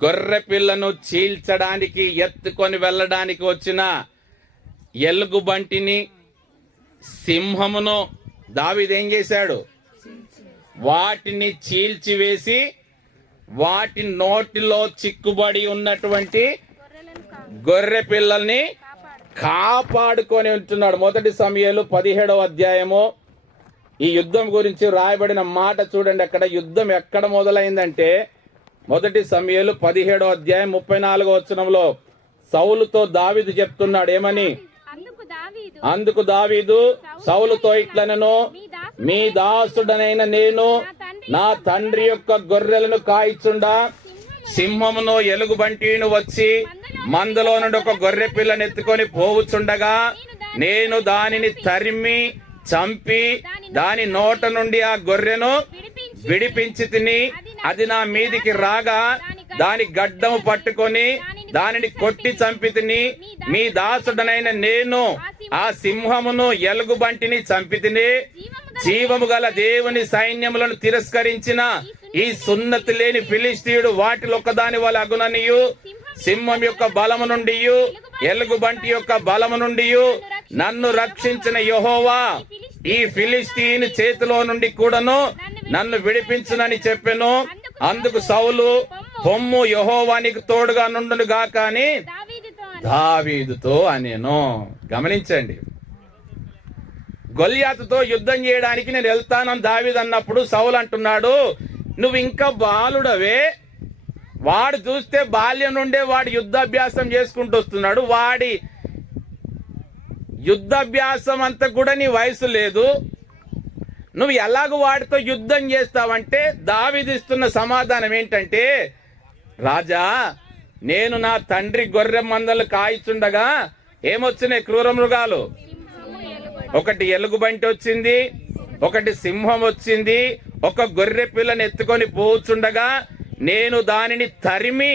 గొర్రె పిల్లను చీల్చడానికి ఎత్తుకొని వెళ్ళడానికి వచ్చిన ఎలుగుబంటిని, సింహమును దావీదు ఏం చేశాడు? వాటిని చీల్చివేసి వాటి నోటిలో చిక్కుబడి ఉన్నటువంటి గొర్రె పిల్లల్ని కాపాడుకొని ఉంటున్నాడు. మొదటి సమూయేలు 17వ అధ్యాయము ఈ యుద్ధం గురించి రాయబడిన మాట చూడండి. అక్కడ యుద్ధం ఎక్కడ మొదలైందంటే మొదటి సమూయేలు 17వ అధ్యాయం 34వ వచనంలో సౌలుతో దావీదు చెప్తున్నాడు. ఏమని? అందుకు దావీదు సౌలుతో ఇట్లనెను, మీ దాసుడనైన నేను నా తండ్రి యొక్క గొర్రెలను కాయిచుండా సింహమును ఎలుగుబంటిను వచ్చి మందలో నుండి ఒక గొర్రె పిల్లను ఎత్తుకొని పోవుచుండగా నేను దానిని తరిమి చంపి దాని నోట నుండి ఆ గొర్రెను విడిపించి తిని, అది నా మీదికి రాగా దాని గడ్డము పట్టుకొని దానిని కొట్టి చంపి తిని, మీ దాసుడనైన నేను ఆ సింహమును ఎలుగుబంటిని చంపి తిని, జీవము గల దేవుని సైన్యములను తిరస్కరించిన ఈ సున్నతి లేని ఫిలిష్తీయుడు వాటిలో ఒకదాని వల్ల అగుననియు, సింహం యొక్క బలము నుండి ఎలుగుబంటి యొక్క బలము నుండి నన్ను రక్షించిన యెహోవా ఈ ఫిలిష్తీయుని చేతిలో నుండి కూడాను నన్ను విడిపించునని చెప్పెను. అందుకు సౌలు, పొమ్ము యెహోవా నీకు తోడుగా నుండును గాక అని దావీదుతో అనేను. గమనించండి, గొల్యాతుతో యుద్ధం చేయడానికి నేను వెళ్తానని దావీదు అన్నప్పుడు సౌలు అంటున్నాడు, నువ్వు ఇంకా బాలుడవే. వాడు చూస్తే బాల్యం నుండే వాడు యుద్ధాభ్యాసం చేసుకుంటూ వస్తున్నాడు. వాడి యుద్ధాభ్యాసం అంతా కూడా నీ వయసు లేదు. నువ్వు ఎలాగ వాడితో యుద్ధం చేస్తావంటే దావీదు ఇస్తున్న సమాధానం ఏంటంటే, రాజా, నేను నా తండ్రి గొర్రె మందలు కాయిచుండగా ఏమొచ్చినాయి? క్రూర మృగాలు. ఒకటి ఎలుగుబంటి వచ్చింది, ఒకటి సింహం వచ్చింది, ఒక గొర్రె పిల్లని ఎత్తుకొని పోచుండగా నేను దానిని తరిమి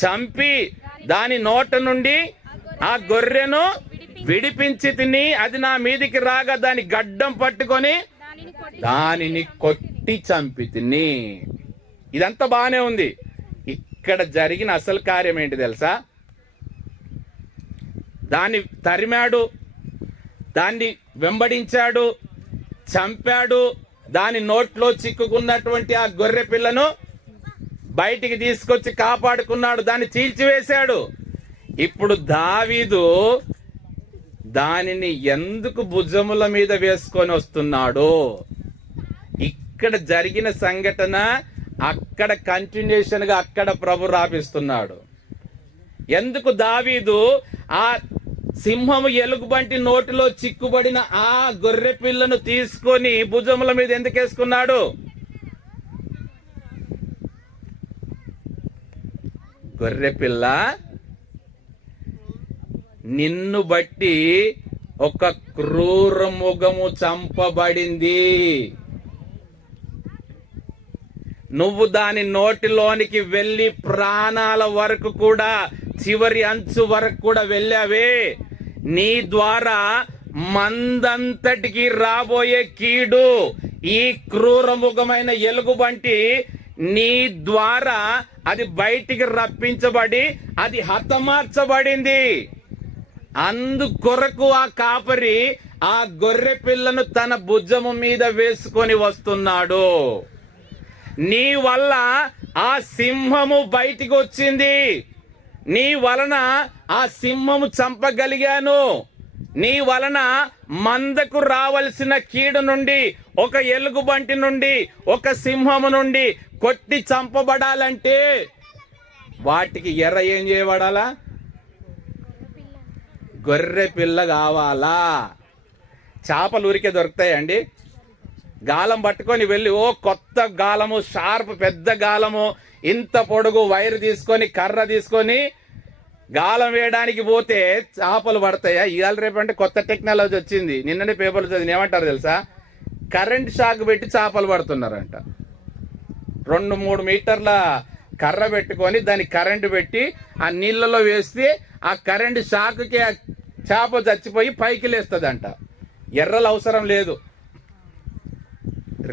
చంపి దాని నోట నుండి ఆ గొర్రెను విడిపించి తిని అది నా మీదికి రాగా దాని గడ్డం పట్టుకొని దానిని కొట్టి చంపి తిని. ఇదంతా బానే ఉంది. ఇక్కడ జరిగిన అసలు కార్యం ఏంటి తెలుసా? దాన్ని తరిమాడు, దాన్ని వెంబడించాడు, చంపాడు, దాని నోట్లో చిక్కుకున్నటువంటి ఆ గొర్రె పిల్లను బయటికి తీసుకొచ్చి కాపాడుకున్నాడు, దాన్ని చీల్చివేశాడు. ఇప్పుడు దావీదు దానిని ఎందుకు భుజముల మీద వేసుకొని వస్తున్నాడు? ఇక్కడ జరిగిన సంఘటన అక్కడ కంటిన్యూషన్ గా అక్కడ ప్రభు రాపిస్తున్నాడు. ఎందుకు దావీదు ఆ సింహము ఎలుగుబంటి నోటిలో చిక్కుబడిన ఆ గొర్రె పిల్లను తీసుకొని భుజముల మీద ఎందుకు వేసుకున్నాడు? గొర్రె పిల్ల నిన్ను బట్టి ఒక క్రూర మృగము చంపబడింది. నువ్వు దాని నోటిలోనికి వెళ్లి ప్రాణాల వరకు కూడా, చివరి అంచు వరకు కూడా వెళ్ళావే. నీ ద్వారా మందంతటికి రాబోయే కీడు, ఈ క్రూర మృగమైన ఎలుగుబంటి నీ ద్వారా అది బయటికి రప్పించబడి అది హతమార్చబడింది. అందుకొరకు ఆ కాపరి ఆ గొర్రె పిల్లను తన భుజము మీద వేసుకొని వస్తున్నాడు. నీ వల్ల ఆ సింహము బయటికి వచ్చింది, నీ వలన ఆ సింహము చంపగలిగాను, నీ వలన మందకు రావలసిన కీడు నుండి, ఒక ఎలుగుబంటి నుండి, ఒక సింహము నుండి కొట్టి చంపబడాలంటే వాటికి ఎర్ర ఏం చేయబడాలా? గొర్రె పిల్ల కావాలా? చేపలు ఊరికే దొరుకుతాయండి? గాలం పట్టుకొని వెళ్ళి ఓ కొత్త గాలము, షార్ప్ పెద్ద గాలము, ఇంత పొడుగు వైర్ తీసుకొని కర్ర తీసుకొని గాలం వేయడానికి పోతే చేపలు పడతాయా? ఇవాళ రేపు అంటే కొత్త టెక్నాలజీ వచ్చింది. నిన్ననే పేపర్లు చదివి ఏమంటారు తెలుసా? కరెంట్ షాక్ పెట్టి చేపలు పడుతున్నారంట. 2-3 మీటర్ల కర్ర పెట్టుకొని దానికి కరెంటు పెట్టి ఆ నీళ్ళలో వేస్తే ఆ కరెంట్ షాక్కి ఆ చేప చచ్చిపోయి పైకి లేస్తుందంట. ఎర్రలు అవసరం లేదు,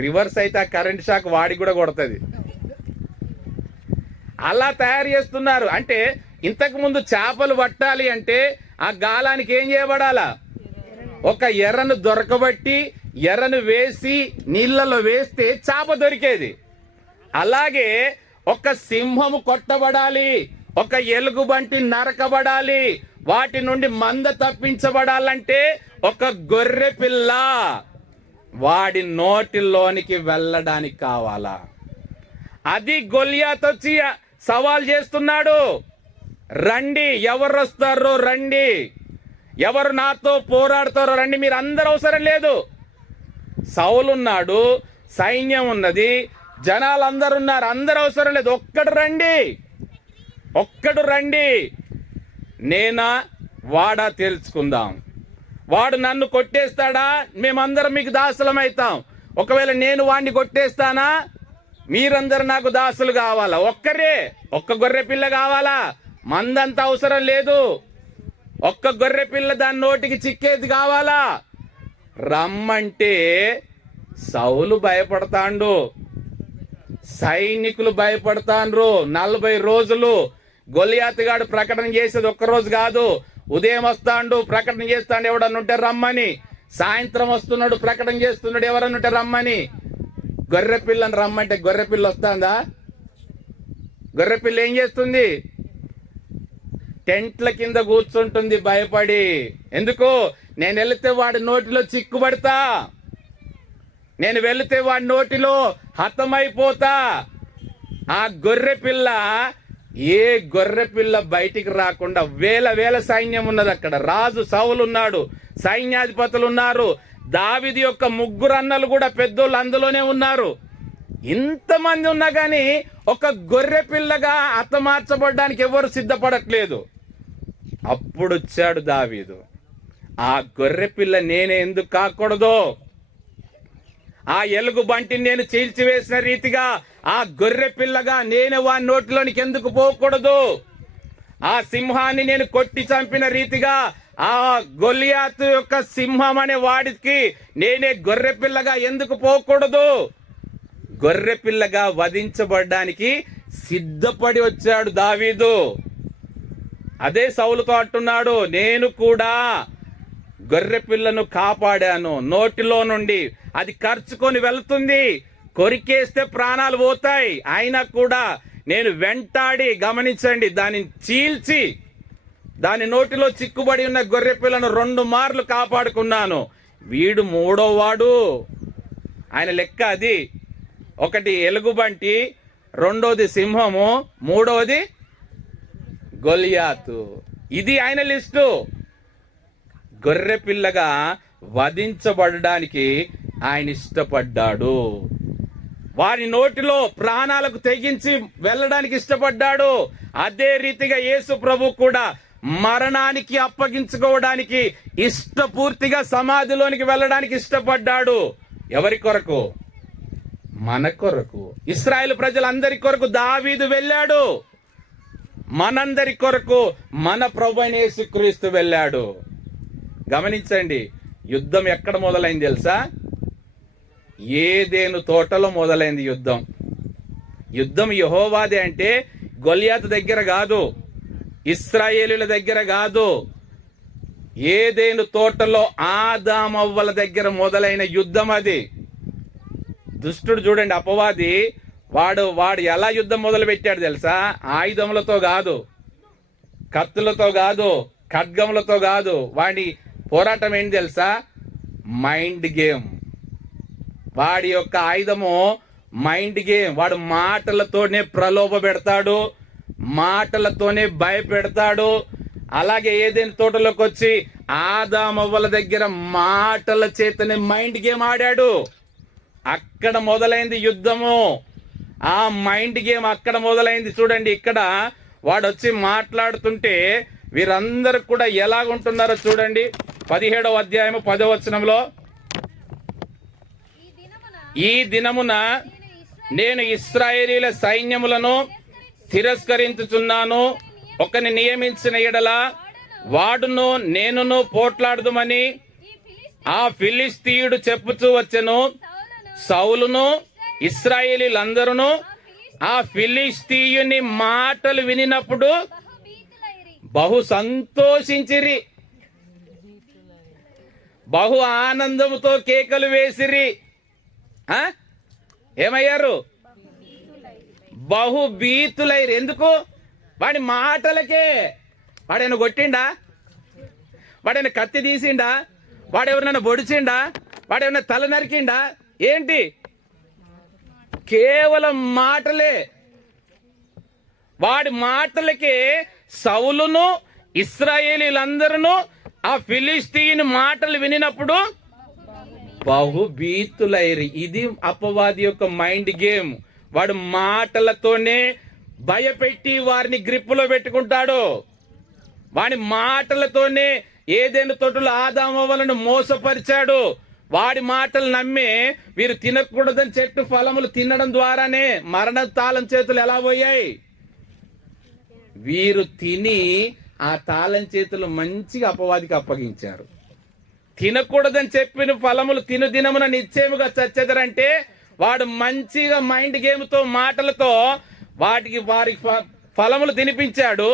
రివర్స్ అయితే ఆ కరెంట్ షాక్ వాడికి కూడా కొడుతుంది. అలా తయారు చేస్తున్నారు. అంటే ఇంతకు ముందు చేపలు పట్టాలి అంటే ఆ గాలానికి ఏం చేయబడాలా? ఒక ఎర్రను దొరకబట్టి ఎర్రను వేసి నీళ్లలో వేస్తే చేప దొరికేది. అలాగే ఒక సింహము కొట్టబడాలి, ఒక ఎలుగుబంటి నరకబడాలి, వాటి నుండి మంద తప్పించబడాలంటే ఒక గొర్రె పిల్ల వాడి నోటిలోనికి వెళ్ళడానికి కావాలా? అది గొల్యాతు వచ్చి సవాల్ చేస్తున్నాడు. రండి, ఎవరు వస్తారో రండి, ఎవరు నాతో పోరాడతారో రండి, మీరు అందరు అవసరం లేదు. సౌలున్నాడు, సైన్యం ఉన్నది, జనాలు అందరు ఉన్నారు, అందరు అవసరం లేదు. ఒక్కడు రండి, నేనా వాడా తేల్చుకుందాం. వాడు నన్ను కొట్టేస్తాడా? మేమందరం మీకు దాసులం అవుతాం. ఒకవేళ నేను వాడిని కొట్టేస్తానా? మీరందరూ నాకు దాసులు కావాలా? ఒక్క గొర్రె పిల్ల కావాలా? మందంతా అవసరం లేదు. ఒక్క గొర్రె పిల్ల దాని నోటికి చిక్కేది కావాలా? రమ్మంటే సౌలు భయపడతాండు, సైనికులు భయపడతాండ్రు. 40 రోజులు గొల్యాతుగాడు ప్రకటన చేసేది ఒక్కరోజు కాదు. ఉదయం వస్తాడు ప్రకటన చేస్తాడు, ఎవడన్నుంటే రమ్మని. సాయంత్రం వస్తున్నాడు ప్రకటన చేస్తున్నాడు, ఎవరన్నుంటే రమ్మని. గొర్రె పిల్లని రమ్మంటే గొర్రె పిల్ల వస్తుందా? గొర్రె పిల్ల ఏం చేస్తుంది? టెంట్ల కింద కూర్చుంటుంది భయపడి. ఎందుకు? నేను వెళితే వాడి నోటిలో చిక్కుబడతా, నేను వెళితే వాడి నోటిలో హతమైపోతా. ఆ గొర్రె పిల్ల, ఏ గొర్రె పిల్ల బయటికి రాకుండా వేల వేల సైన్యం ఉన్నది అక్కడ. రాజు సౌలు ఉన్నాడు, సైన్యాధిపతులు ఉన్నారు, దావీదు యొక్క 3 అన్నలు కూడా పెద్దోళ్ళు అందులోనే ఉన్నారు. ఇంతమంది ఉన్నా గాని ఒక గొర్రె పిల్లగా హతమార్చబడ్డానికి ఎవరు సిద్ధపడట్లేదు. అప్పుడు వచ్చాడు దావీదు. ఆ గొర్రె పిల్ల నేనే ఎందుకు కాకూడదు? ఆ ఎలుగు బంటిని నేను చీల్చివేసిన రీతిగా ఆ గొర్రె పిల్లగా నేను వాని నోటిలోనికి ఎందుకు పోకూడదు? ఆ సింహాన్ని నేను కొట్టి చంపిన రీతిగా ఆ గొలియాతు యొక్క సింహం అనే వాడికి నేనే గొర్రె పిల్లగా ఎందుకు పోకూడదు? గొర్రె పిల్లగా వధించబడ్డానికి సిద్ధపడి వచ్చాడు దావీదు. అదే సౌలుతో అంటున్నాడు, నేను కూడా గొర్రె పిల్లను కాపాడాను, నోటిలో నుండి అది ఖర్చుకొని వెళ్తుంది, కొరికేస్తే ప్రాణాలు పోతాయి, అయినా కూడా నేను వెంటాడి, గమనించండి, దానిని చీల్చి దాని నోటిలో చిక్కుబడి ఉన్న గొర్రె పిల్లను 2 మార్లు కాపాడుకున్నాను. వీడు 3వ వాడు. ఆయన లెక్క అది. ఒకటి ఎలుగుబంటి, 2వది సింహము, 3వది గొలియాతు. ఇది ఆయన లిస్టు. గొర్రె పిల్లగా వధించబడడానికి ఆయన ఇష్టపడ్డాడు. వారి నోటిలో ప్రాణాలకు తెగించి వెళ్ళడానికి ఇష్టపడ్డాడు. అదే రీతిగా యేసు ప్రభు కూడా మరణానికి అప్పగించుకోవడానికి ఇష్టపూర్తిగా సమాధిలోనికి వెళ్ళడానికి ఇష్టపడ్డాడు. ఎవరి కొరకు? మన కొరకు. ఇశ్రాయేలు ప్రజలందరి కొరకు దావీదు వెళ్ళాడు. మనందరి కొరకు మన ప్రభువైన యేసుక్రీస్తు వెళ్ళాడు. గమనించండి, యుద్ధం ఎక్కడ మొదలైంది తెలుసా? ఏదేను తోటలో మొదలైంది యుద్ధం. యుద్ధం యెహోవాదే అంటే గొలియాతు దగ్గర కాదు, ఇశ్రాయేలీయుల దగ్గర కాదు, ఏదేను తోటలో ఆదామవ్వల దగ్గర మొదలైన యుద్ధం అది. దుష్టుడు చూడండి, అపవాది, వాడు ఎలా యుద్ధం మొదలు పెట్టాడు తెలుసా? ఆయుధములతో కాదు, కత్తులతో కాదు, ఖడ్గములతో కాదు. వాడి పోరాటం ఏంటి తెలుసా? Mind game. వాడి యొక్క ఆయుధము మైండ్ గేమ్. వాడు మాటలతోనే ప్రలోభ పెడతాడు, మాటలతోనే భయపెడతాడు. అలాగే ఏదైనా తోటలోకి వచ్చి ఆదామవ్వల దగ్గర మాటల చేతనే మైండ్ గేమ్ ఆడాడు. అక్కడ మొదలైంది యుద్ధము. ఆ మైండ్ గేమ్ అక్కడ మొదలైంది. చూడండి, ఇక్కడ వాడు వచ్చి మాట్లాడుతుంటే వీరందరూ కూడా ఎలాగుంటున్నారో చూడండి. 17వ అధ్యాయము 10వ వచనంలో, ఈ దినమున నేను ఇశ్రాయేలీల సైన్యములను తిరస్కరించుచున్నాను, ఒకని నియమించిన ఎడల వాడును నేనును పోట్లాడుదుమని ఆ ఫిలిస్తీయుడు చెప్పుచూ వచ్చెను. సౌలును ఇశ్రాయేలీలందరూ ఆ ఫిలిస్తీయుని మాటలు వినినప్పుడు బహు సంతోషించిరి, బహు ఆనందముతో కేకలు వేసిరి. ఏమయ్యారు? బహు భీతులైరు. ఎందుకు? వాడి మాటలకే. వాడేనా కొట్టిండా? వాడేనా కత్తి తీసిండా? వాడెవరినైనా బొడిచిండా? వాడేమన్నా తల నరికిండా? ఏంటి? కేవలం మాటలే. వాడి మాటలకే సౌలును ఇశ్రాయేలీలందరూ ఆ ఫిలిస్తీయుని మాటలు వినినప్పుడు బహుభీతులైరి. ఇది అపవాది యొక్క మైండ్ గేమ్. వాడు మాటలతోనే భయపెట్టి వారిని గ్రిప్పులో పెట్టుకుంటాడు. వాడి మాటలతోనే ఏదైనా తోటలో ఆదామవ్వలను మోసపరిచాడు. వాడి మాటలు నమ్మి వీరు తినకూడదని చెట్టు ఫలములు తినడం ద్వారానే మరణ తాళం చేతులు ఎలా పోయాయి? వీరు తిని ఆ తాళం చేతులు మంచిగా అపవాదికి అప్పగించారు. తినకూడదని చెప్పిన ఫలములు తిను దినమున నిశ్చయముగా చచ్చెదరంటే వాడు మంచిగా మైండ్ గేమ్తో మాటలతో వారి ఫలములు తినిపించాడు.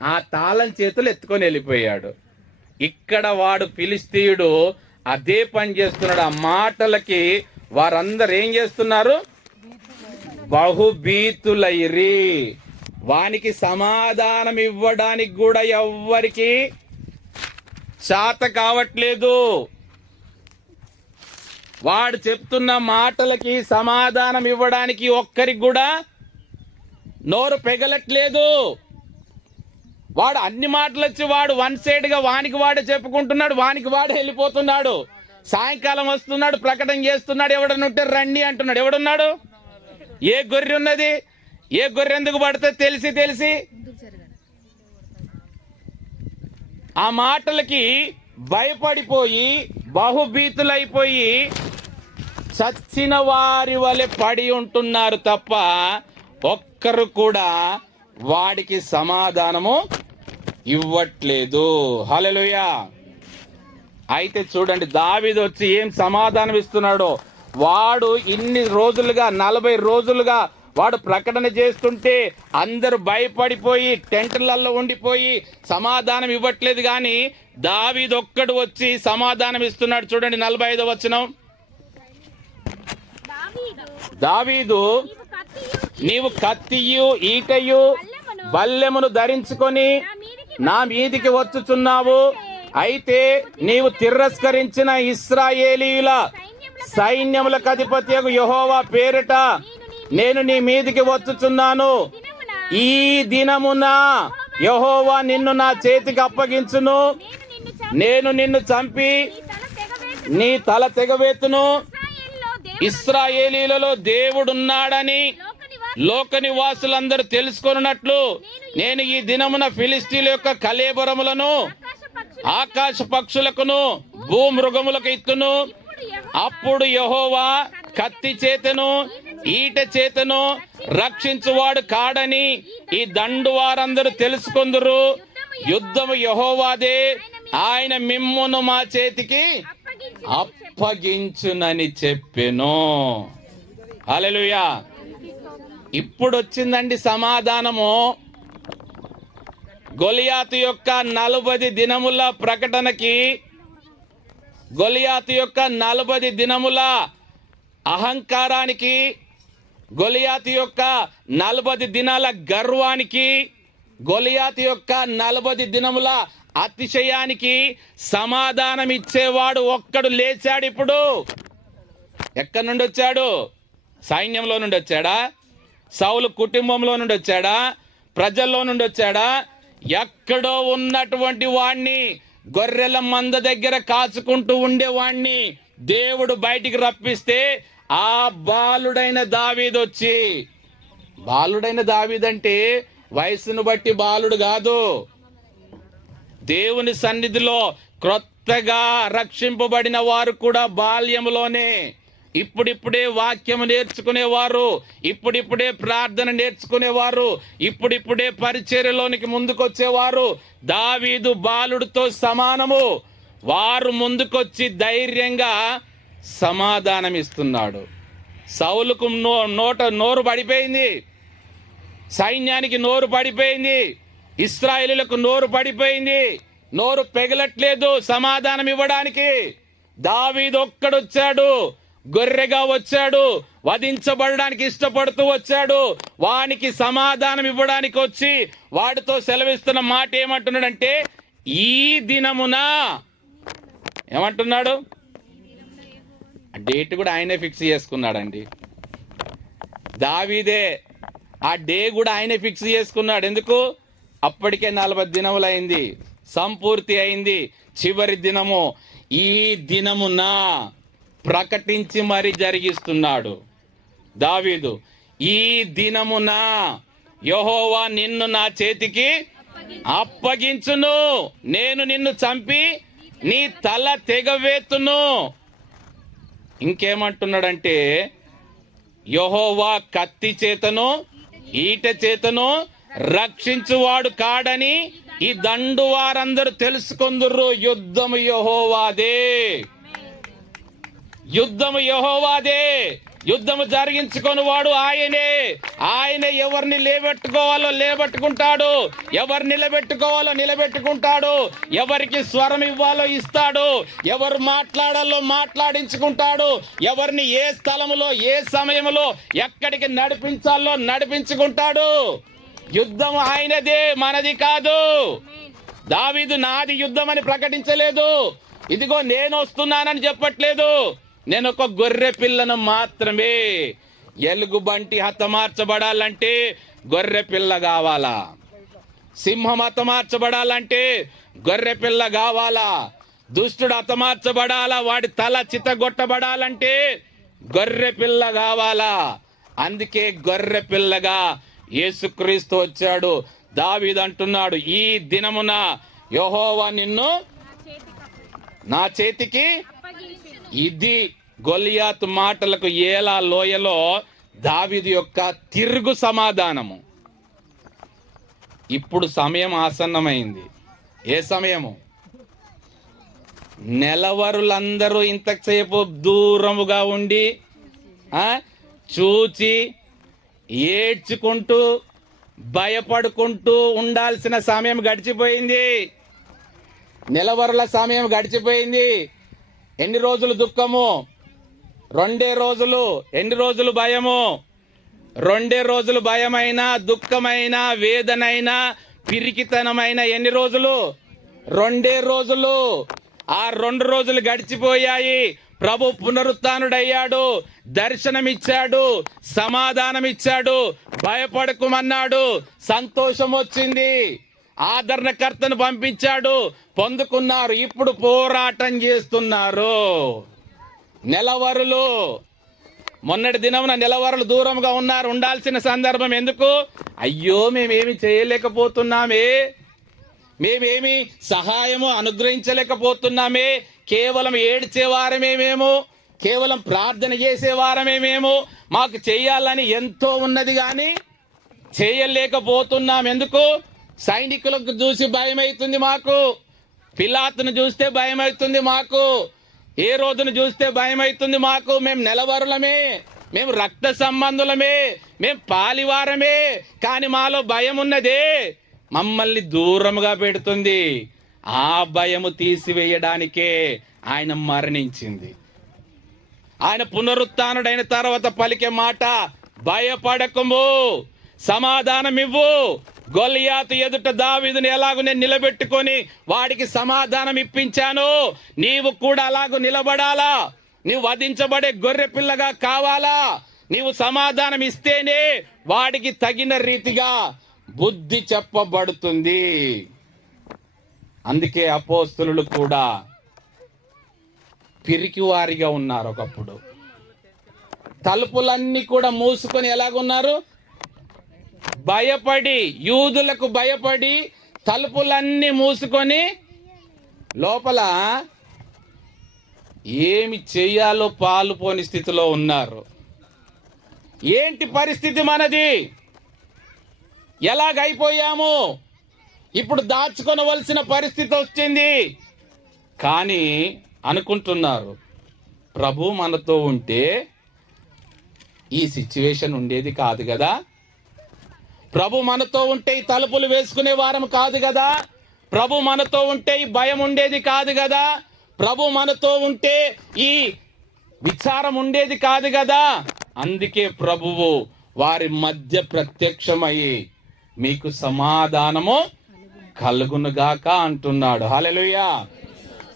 ఆ తాళం చేతులు ఎత్తుకొని వెళ్ళిపోయాడు. ఇక్కడ వాడు ఫిలిస్తీయుడు అదే పని చేస్తున్నాడు. ఆ మాటలకి వారందరూ ఏం చేస్తున్నారు? బహుభీతులైరి. వానికి సమాధానం ఇవ్వడానికి కూడా ఎవ్వరికి చేత కావట్లేదు. వాడు చెప్తున్న మాటలకి సమాధానం ఇవ్వడానికి ఒక్కరికి కూడా నోరు పెగలట్లేదు. వాడు అన్ని మాటలు వచ్చి వాడు వన్ సైడ్ గా వానికి వాడే చెప్పుకుంటున్నాడు, వానికి వాడే వెళ్ళిపోతున్నాడు. సాయంకాలం వస్తున్నాడు, ప్రకటన చేస్తున్నాడు, ఎవడనుంటే రండి అంటున్నాడు. ఎవడున్నాడు? ఏ గొర్రె ఉన్నది? ఏ గొర్రె ఎందుకు పడితే తెలిసి ఆ మాటలకి భయపడిపోయి బహుభీతులైపోయి చచ్చిన వారి వలె పడి ఉంటున్నారు తప్ప ఒక్కరు కూడా వాడికి సమాధానము ఇవ్వట్లేదు. హల్లెలూయా. అయితే చూడండి, దావీదు వచ్చి ఏం సమాధానం ఇస్తున్నాడో. వాడు ఇన్ని రోజులుగా 40 రోజులుగా వాడు ప్రకటన చేస్తుంటే అందరూ భయపడిపోయి టెంట్లలో ఉండిపోయి సమాధానం ఇవ్వట్లేదు. కానీ దావీదు ఒక్కడు వచ్చి సమాధానం ఇస్తున్నాడు. చూడండి 45వ వచనం. దావీదు, నీవు కత్తియు ఈటయు బల్లెమును ధరించుకొని నా మీదికి వచ్చుచున్నావు. అయితే నీవు తిరస్కరించిన ఇశ్రాయేలీయుల సైన్యములకు అధిపతియగు యెహోవా పేరిట నేను నీ మీదికి వచ్చుచున్నాను. ఈ దినమున యెహోవా నిన్ను నా చేతికి అప్పగించును. నేను నిన్ను చంపి నీ తల తెగవేతును. ఇశ్రాయేలీలలో దేవుడున్నాడని లోక నివాసులందరూ తెలుసుకొనున్నట్లు నేను ఈ దినమున ఫిలిష్తీయుల యొక్క కళేబరములను ఆకాశ పక్షులకును భూమృగములకు ఇత్తును. అప్పుడు యెహోవా కత్తి చేతను ఈట చేతను రక్షించువాడు కాడని ఈ దండు వారందరూ తెలుసుకొందురు. యుద్ధము యెహోవాదే, ఆయన మిమ్మును మా చేతికి అప్పగించునని చెప్పెను. హల్లెలూయా. ఇప్పుడు వచ్చిందండి సమాధానము. గొలియాతు యొక్క 40 దినముల ప్రకటనకి, గొలియాతు యొక్క 40 దినముల అహంకారానికి, గొలియాతు యొక్క 40 దినాల గర్వానికి, గొలియాతు యొక్క 40 దినముల అతిశయానికి సమాధానం ఇచ్చేవాడు ఒక్కడు లేచాడు. ఇప్పుడు ఎక్కడి నుండి వచ్చాడు? సైన్యంలో నుండి వచ్చాడా? సౌలు కుటుంబంలో నుండి వచ్చాడా? ప్రజల్లో నుండి వచ్చాడా? ఎక్కడో ఉన్నటువంటి వాణ్ణి, గొర్రెల మంద దగ్గర కాచుకుంటూ ఉండేవాణ్ణి దేవుడు బయటికి రప్పిస్తే ఆ బాలుడైన దావీదు వచ్చి, బాలుడైన దావీదంటే వయసును బట్టి బాలుడు కాదు, దేవుని సన్నిధిలో క్రొత్తగా రక్షింపబడిన వారు కూడా బాల్యములోనే ఇప్పుడిప్పుడే వాక్యము నేర్చుకునేవారు, ఇప్పుడిప్పుడే ప్రార్థన నేర్చుకునేవారు, ఇప్పుడిప్పుడే పరిచర్యలోనికి ముందుకొచ్చేవారు. దావీదు బాలుడితో సమానము. వారు ముందుకొచ్చి ధైర్యంగా సమాధానం ఇస్తున్నాడు. సౌలుకు నోరు పడిపోయింది, సైన్యానికి నోరు పడిపోయింది, ఇశ్రాయేలులకు నోరు పడిపోయింది, నోరు పెగలట్లేదు సమాధానం ఇవ్వడానికి. దావీదు ఒక్కడొచ్చాడు, గొర్రెగా వచ్చాడు, వధించబడడానికి ఇష్టపడుతూ వచ్చాడు. వానికి సమాధానం ఇవ్వడానికి వచ్చి వాడితో సెలవిస్తున్న మాట ఏమంటున్నాడంటే, ఈ దినమున ఏమంటున్నాడు? డేట్ కూడా ఆయనే ఫిక్స్ చేసుకున్నాడండి. దావీదే ఆ డే కూడా ఆయనే ఫిక్స్ చేసుకున్నాడు. ఎందుకు? అప్పటికే 40 దినములైంది, సంపూర్తి అయింది. చివరి దినము ఈ దినమున ప్రకటించి మరి జరిగిస్తున్నాడు దావీదు. ఈ దినమున యెహోవా నిన్ను నా చేతికి అప్పగించును, నేను నిన్ను చంపి నీ తల తెగవేతును. ఇంకేమంటున్నాడంటే, యెహోవా కత్తి చేతను ఈట చేతను రక్షించువాడు కాడని ఈ దండు వారందరూ తెలుసుకొందురు. యుద్ధము యెహోవాదే, యుద్ధము యెహోవాదే, యుద్ధము జరిగించుకొని వాడు ఆయనే. ఆయన ఎవరిని లేబెట్టుకోవాలో లేబెట్టుకుంటాడు, ఎవరు నిలబెట్టుకోవాలో నిలబెట్టుకుంటాడు, ఎవరికి స్వరం ఇవ్వాలో ఇస్తాడు, ఎవరు మాట్లాడాలో మాట్లాడించుకుంటాడు, ఎవరిని ఏ స్థలములో ఏ సమయంలో ఎక్కడికి నడిపించాలో నడిపించుకుంటాడు. యుద్ధం ఆయనదే, మనది కాదు. దావీదు నాది యుద్ధం అని ప్రకటించలేదు. ఇదిగో నేను వస్తున్నానని చెప్పట్లేదు. నేను ఒక గొర్రె పిల్లను మాత్రమే. ఎలుగుబంటి హతమార్చబడాలంటే గొర్రె పిల్ల కావాలా? సింహం హతమార్చబడాలంటే గొర్రె పిల్ల కావాలా? దుష్టుడు హతమార్చబడాలా, వాడి తల చితగొట్టబడాలంటే గొర్రె పిల్ల కావాలా? అందుకే గొర్రె పిల్లగా యేసుక్రీస్తు వచ్చాడు. దావీదు అంటున్నాడు, ఈ దినమున యెహోవా నిన్ను నా చేతికి. ఇది గొలియాతు మాటలకు ఏలా లోయలో దావీదు యొక్క తిరుగు సమాధానము. ఇప్పుడు సమయం ఆసన్నమైంది. ఏ సమయము? నెలవరులందరూ ఇంతసేపు దూరముగా ఉండి చూచి ఏడ్చుకుంటూ భయపడుకుంటూ ఉండాల్సిన సమయం గడిచిపోయింది. నెలవరుల సమయం గడిచిపోయింది. ఎన్ని రోజులు దుఃఖము? 2 రోజులు. ఎన్ని రోజులు భయము? 2 రోజులు భయమైన, దుఃఖమైన, వేదనైనా, పిరికితనమైన ఎన్ని రోజులు? 2 రోజులు. ఆ 2 రోజులు గడిచిపోయాయి. ప్రభు పునరుత్థానుడయ్యాడు, దర్శనమిచ్చాడు, సమాధానమిచ్చాడు, భయపడకుమన్నాడు. సంతోషం వచ్చింది. ఆదరణకర్తను పంపించాడు, పొందుకున్నారు. ఇప్పుడు పోరాటం చేస్తున్నారు. నెలవరులు మొన్నటి దినమున నెలవరులు దూరంగా ఉన్నారు. ఉండాల్సిన సందర్భం ఎందుకు? అయ్యో మేమేమి చేయలేకపోతున్నామే, మేమేమి సహాయము అనుగ్రహించలేకపోతున్నామే, కేవలం ఏడ్చేవారమే మేము, కేవలం ప్రార్థన చేసేవారమే మేము, మాకు చేయాలని ఎంతో ఉన్నది కానీ చేయలేకపోతున్నాం. ఎందుకు? సైనికులకు చూసి భయమవుతుంది మాకు, పిలాతును చూస్తే భయమవుతుంది మాకు, ఏ రోజును చూస్తే భయమవుతుంది మాకు. మేము నెలవరులమే, మేము రక్త సంబంధులమే, మేము పాలివారమే, కానీ మాలో భయం ఉన్నదే, మమ్మల్ని దూరముగా పెడుతుంది. ఆ భయము తీసివేయడానికే ఆయన మరణించింది. ఆయన పునరుత్థానుడైన తర్వాత పలికే మాట, భయపడకము, సమాధానం ఇవ్వు. గొలియాతు ఎదుట దావీదుని ఎలాగూ నేను నిలబెట్టుకొని వాడికి సమాధానం ఇప్పించాను, నీవు కూడా అలాగూ నిలబడాలా. నీవు వధించబడే గొర్రె పిల్లగా కావాలా. నీవు సమాధానం ఇస్తేనే వాడికి తగిన రీతిగా బుద్ధి చెప్పబడుతుంది. అందుకే అపోస్తలులు కూడా పిరికివారిగా ఉన్నారు. ఒకప్పుడు తలుపులన్నీ కూడా మూసుకొని ఎలాగున్నారు? భయపడి, యూదులకు భయపడి తలుపులన్నీ మూసుకొని లోపల ఏమి చేయాలో పాలుపోని స్థితిలో ఉన్నారు. ఏంటి పరిస్థితి మనది? ఎలాగైపోయాము? ఇప్పుడు దాచుకొనవలసిన పరిస్థితి వచ్చింది. కానీ అనుకుంటున్నారు, ప్రభు మనతో ఉంటే ఈ సిచ్యువేషన్ ఉండేది కాదు కదా, ప్రభు మనతో ఉంటే ఈ తలుపులు వేసుకునే వారం కాదు కదా, ప్రభు మనతో ఉంటే ఈ భయం ఉండేది కాదు కదా, ప్రభు మనతో ఉంటే ఈ విచారం ఉండేది కాదు కదా. అందుకే ప్రభువు వారి మధ్య ప్రత్యక్షమయ్యి మీకు సమాధానము కలుగునుగాక అంటున్నాడు. హల్లెలూయా.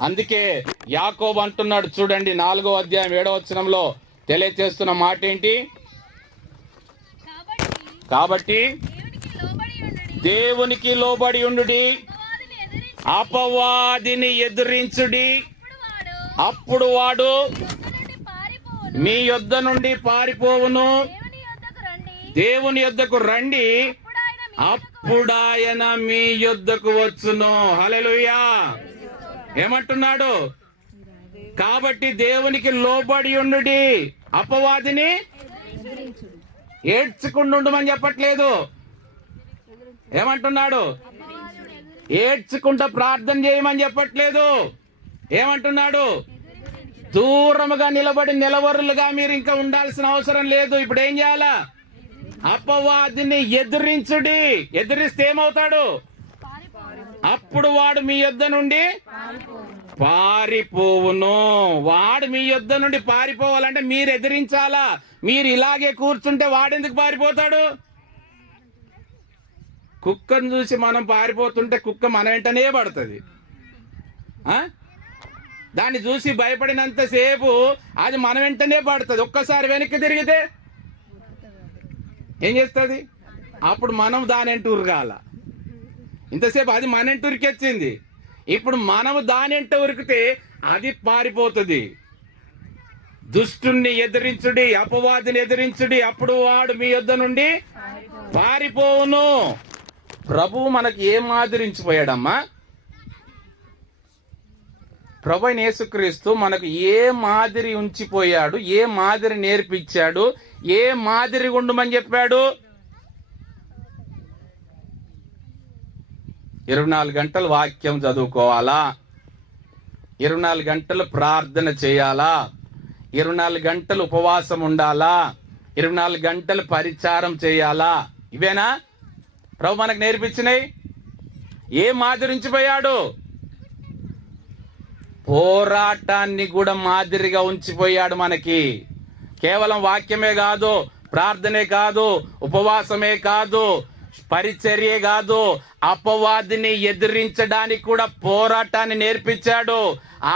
అందుకే యాకోబు అంటున్నాడు చూడండి, 4వ అధ్యాయం 7వ వచనంలో తెలియజేస్తున్న మాట ఏంటి? కాబట్టి దేవునికి లోబడి ఉండుడి, అపవాదిని ఎదిరించుడి, అప్పుడు వాడు మీ యొద్ద నుండి పారిపోవును. దేవుని యొద్దకు రండి, అప్పుడు ఆయన మీ యొద్దకు వచ్చును. హల్లెలూయా. ఏమంటున్నాడు? కాబట్టి దేవునికి లోబడి ఉండుడి, అపవాదిని ఏడ్చుకుండా ఉండమని చెప్పట్లేదు. ఏమంటున్నాడు? ఏడ్చుకుంటా ప్రార్థన చేయమని చెప్పట్లేదు. ఏమంటున్నాడు? దూరముగా నిలబడి నిలవరులుగా మీరు ఇంకా ఉండాల్సిన అవసరం లేదు. ఇప్పుడు ఏం చేయాలా? అపవాదిని ఎదిరించుడి. ఎదిరిస్తే ఏమవుతాడు? అప్పుడు వాడు మీ యొద్ద నుండి పారిపోవును. వాడు మీ యొద్ద నుండి పారిపోవాలంటే మీరు ఎదిరించాలా. మీరు ఇలాగే కూర్చుంటే వాడెందుకు పారిపోతాడు? కుక్కను చూసి మనం పారిపోతుంటే కుక్క మన వెంటనే పడుతుంది. దాన్ని చూసి భయపడినంతసేపు అది మన వెంటనే పడుతుంది. ఒక్కసారి వెనక్కి తిరిగితే ఏం చేస్తుంది? అప్పుడు మనం దాని వెంట ఉరగాల. ఇంతసేపు అది మన వెంట ఉరికొచ్చింది, ఇప్పుడు మనము దాని వెంట ఉరికితే అది పారిపోతుంది. దుష్టుణ్ణి ఎదిరించుడి, అపవాదిని ఎదిరించుడి, అప్పుడు వాడు మీ యొద్ద నుండి పారిపోవును. ప్రభువు మనకి ఏం ఆదరించిపోయాడమ్మా? ప్రభు అయిన యేసుక్రీస్తు మనకు ఏ మాదిరి ఉంచిపోయాడు, ఏ మాదిరి నేర్పించాడు, ఏ మాదిరి ఉండమని చెప్పాడు? 24 గంటలు వాక్యం చదువుకోవాలా, 24 గంటలు ప్రార్థన చేయాలా, 24 గంటలు ఉపవాసం ఉండాలా, 24 గంటలు పరిచారం చేయాలా. ఇవేనా ప్రభు మనకు నేర్పించినాయి? ఏ మాదిరించిపోయాడు? పోరాటాన్ని కూడా మాదిరిగా ఉంచిపోయాడు మనకి. కేవలం వాక్యమే కాదు, ప్రార్థనే కాదు, ఉపవాసమే కాదు, పరిచర్యే కాదు, అపవాదిని ఎదిరించడానికి కూడా పోరాటాన్ని నేర్పించాడు.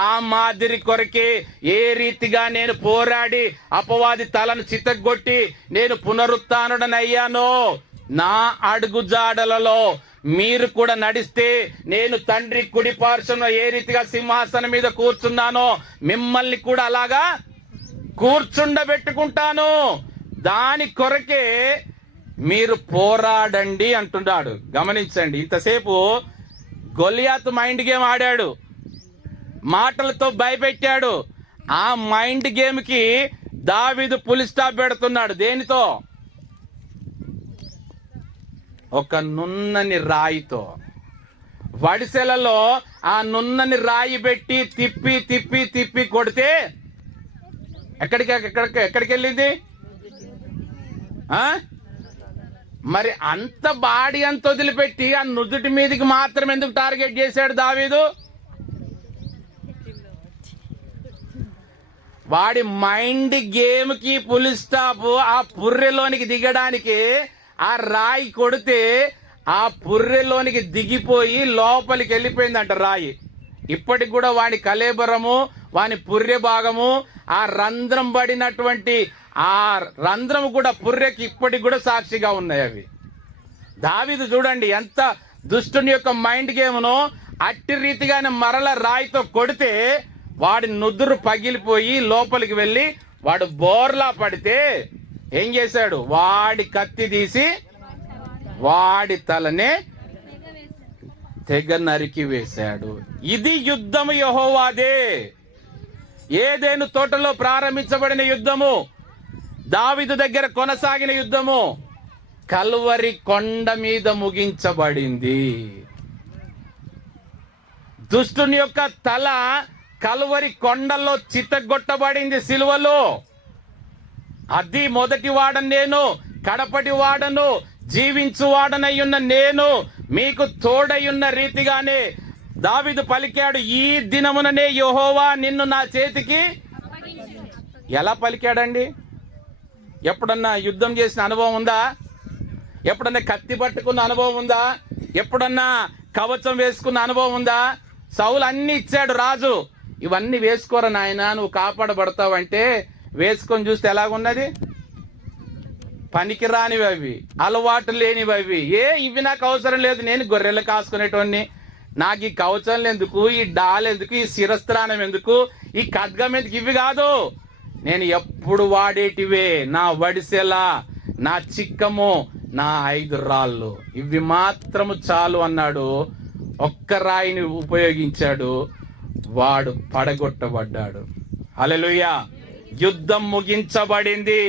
ఆ మాదిరి కొరకే ఏ రీతిగా నేను పోరాడి అపవాది తలను చితగ్గొట్టి నేను పునరుత్థానుడనయ్యానో, నా అడుగుజాడలలో మీరు కూడా నడిస్తే నేను తండ్రి కుడి పార్శ్వంలో ఏ రీతిగా సింహాసనం మీద కూర్చున్నానో మిమ్మల్ని కూడా అలాగా కూర్చుండబెట్టుకుంటాను. దాని కొరకే మీరు పోరాడండి అంటున్నాడు. గమనించండి, ఇంతసేపు గొలియాతు మైండ్ గేమ్ ఆడాడు, మాటలతో భయపెట్టాడు. ఆ మైండ్ గేమ్ కి దావీదు పులి స్టాప్ పెడుతున్నాడు. దేనితో? ఒక నున్నని రాయితో. వడిసెలలో ఆ నున్నని రాయి పెట్టి తిప్పి తిప్పి తిప్పి కొడితే ఎక్కడికి వెళ్ళింది? మరి అంత బాడీ అంత వదిలిపెట్టి ఆ నుదుటి మీదకి మాత్రం ఎందుకు టార్గెట్ చేశాడు దావీదు? వాడి మైండ్ గేమ్ కి పులి స్టాప్ ఆ పుర్రెలోనికి దిగడానికి ఆ రాయి కొడితే ఆ పుర్రెలోనికి దిగిపోయి లోపలికి వెళ్ళిపోయిందంట రాయి. ఇప్పటికి కూడా వాని కలేబరము, వాని పుర్రె భాగము, ఆ రంధ్రం పడినటువంటి ఆ రంధ్రం కూడా పుర్రెకి ఇప్పటికి కూడా సాక్షిగా ఉన్నాయి అవి. దావీదు చూడండి ఎంత దుష్టుని యొక్క మైండ్ గేమ్ను అట్టి రీతిగానే మరల రాయితో కొడితే వాడి నుదురు పగిలిపోయి లోపలికి వెళ్ళి వాడు బోర్లా పడితే ఏం చేశాడు? వాడి కత్తి తీసి వాడి తలనే తెగ నరికి వేశాడు. ఇది యుద్ధము యెహోవాదే. ఏదెను తోటలో ప్రారంభించబడిన యుద్ధము, దావీదు దగ్గర కొనసాగిన యుద్ధము కల్వరి కొండ మీద ముగించబడింది. దుష్టుని యొక్క తల కల్వరి కొండలో చితగొట్టబడింది సిలువలో. అది మొదటి వాడను నేను, కడపటి వాడను, జీవించువాడనయ్యున్న నేను మీకు తోడయ్యున్న రీతిగానే దావీదు పలికాడు, ఈ దినముననే యెహోవా నిన్ను నా చేతికి. ఎలా పలికాడండి? ఎప్పుడన్నా యుద్ధం చేసిన అనుభవం ఉందా? ఎప్పుడన్నా కత్తి పట్టుకున్న అనుభవం ఉందా? ఎప్పుడన్నా కవచం వేసుకున్న అనుభవం ఉందా? సౌలు అన్ని ఇచ్చాడు రాజు, ఇవన్నీ వేసుకోరా నాయన నువ్వు కాపాడబడతావంటే వేసుకొని చూస్తే ఎలాగున్నది? పనికిరానివి అవి, అలవాటు లేనివి అవి. ఇవి నాకు అవసరం లేదు, నేను గొర్రెలు కాసుకునేటోన్ని, నాకు ఈ కవచం ఎందుకు, ఈ డాల్ ఎందుకు, ఈ శిరస్త్రాణం ఎందుకు, ఈ ఖడ్గం ఎందుకు, ఇవి కాదు. నేను ఎప్పుడు వాడేటివే నా వడిసెల, నా చిక్కము, నా 5 రాళ్ళు, ఇవి మాత్రము చాలు అన్నాడు. ఒక్క రాయిని ఉపయోగించాడు, వాడు పడగొట్టబడ్డాడు. హల్లెలూయా. యుద్ధం ముగించబడింది,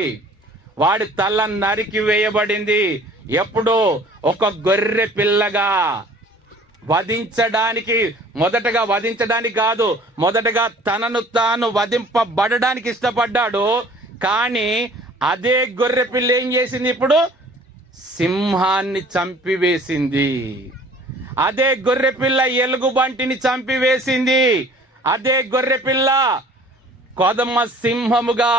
వాడి తల నరికి వేయబడింది. ఎప్పుడు? ఒక గొర్రె పిల్లగా మొదటగా వధించడానికి కాదు, మొదటగా తనను తాను వధింపబడడానికి ఇష్టపడ్డాడు. కానీ అదే గొర్రె పిల్ల ఏం చేసింది? ఇప్పుడు సింహాన్ని చంపివేసింది. అదే గొర్రె పిల్ల ఎలుగుబంటిని చంపివేసింది. అదే గొర్రె పిల్ల కొదమ సింహముగా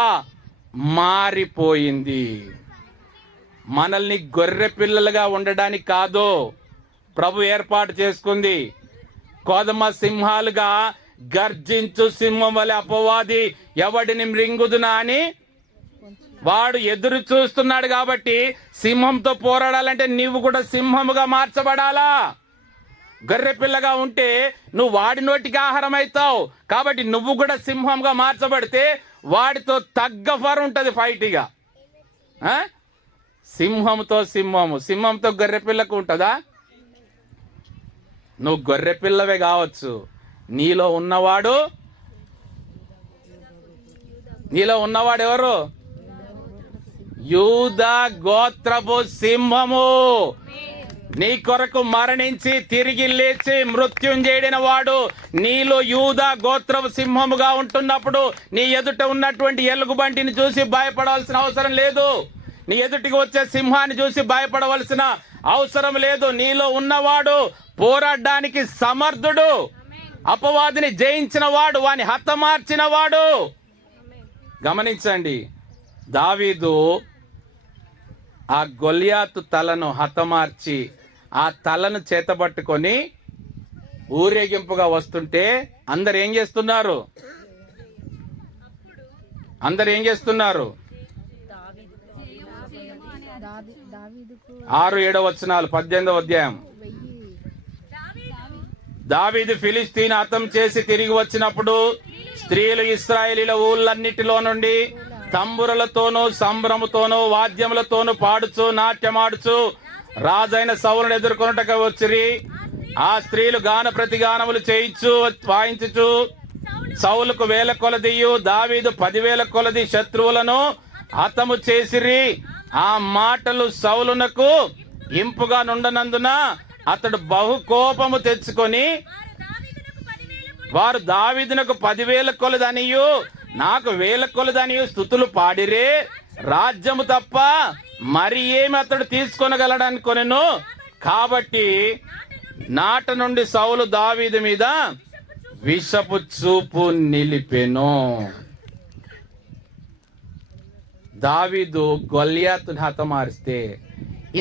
మారిపోయింది. మనల్ని గొర్రె పిల్లలుగా ఉండడానికి కాదు ప్రభు ఏర్పాటు చేసుకుంది. కోదమ సింహాలుగా గర్జించు సింహం వలె అపవాది ఎవడిని మృంగుదునా అని వాడు ఎదురు చూస్తున్నాడు. కాబట్టి సింహంతో పోరాడాలంటే నీవు కూడా సింహముగా మార్చబడాలా. గొర్రె పిల్లగా ఉంటే నువ్వు వాడి నోటికి ఆహారం అవుతావు. కాబట్టి నువ్వు కూడా సింహంగా మార్చబడితే వాడితో తగ్గ ఫర్ ఉంటుంది ఫైట్గా. సింహంతో గొర్రె పిల్లకు ఉంటుందా? నువ్వు గొర్రె పిల్లవే కావచ్చు, నీలో ఉన్నవాడు ఎవరు? యూదా గోత్రపు సింహము. నీ కొరకు మరణించి తిరిగి లేచి మృత్యుంజేడిన వాడు నీలో యూదా గోత్రపు సింహముగా ఉంటున్నప్పుడు నీ ఎదుట ఉన్నటువంటి ఎలుగుబంటిని చూసి భయపడవలసిన అవసరం లేదు. నీ ఎదుటికి వచ్చే సింహాన్ని చూసి భయపడవలసిన అవసరం లేదు. నీలో ఉన్నవాడు పోరాడడానికి సమర్థుడు, అపవాదిని జయించిన వాడు, వాని హతమార్చిన వాడు. గమనించండి, దావీదు ఆ గొల్యాతు తలను హతమార్చి ఆ తలను చేతబట్టుకొని ఊరేగింపుగా వస్తుంటే అందరు ఏం చేస్తున్నారు? 6-7 వచనాలు 18వ అధ్యాయం. దావీదు ఫిలిస్తీన్ హతం చేసి తిరిగి వచ్చినప్పుడు స్త్రీలు ఇశ్రాయేలీల ఊళ్ళన్నిటిలో నుండి తంబురలతోనూ సంభ్రముతోనూ వాద్యములతోనూ పాడుచు నాట్యమాడుచు రాజైన సౌలును ఎదుర్కొనుటకు వచ్చిరి. ఆ స్త్రీలు గాన ప్రతిగానములు చేయించు వాయించుచు సౌలుకు 1000 కొలదియు దావీదు 10,000 కొలది శత్రువులను హతము చేసిరి. ఆ మాటలు సౌలునకు ఇంపుగా నుండనందున అతడు బహు కోపము తెచ్చుకొని వారు దావీదునకు 10,000 కొలదనియు నాకు 1000 కొలదనియు స్తుతులు పాడిరే, రాజ్యము తప్ప మరి ఏమి అతడు తీసుకొనగలడనుకొనెను. కాబట్టి నాట నుండి సౌలు దావీదు మీద విషపు చూపు నిలిపెను. దావీదు గొల్యాతుని హతమారిస్తే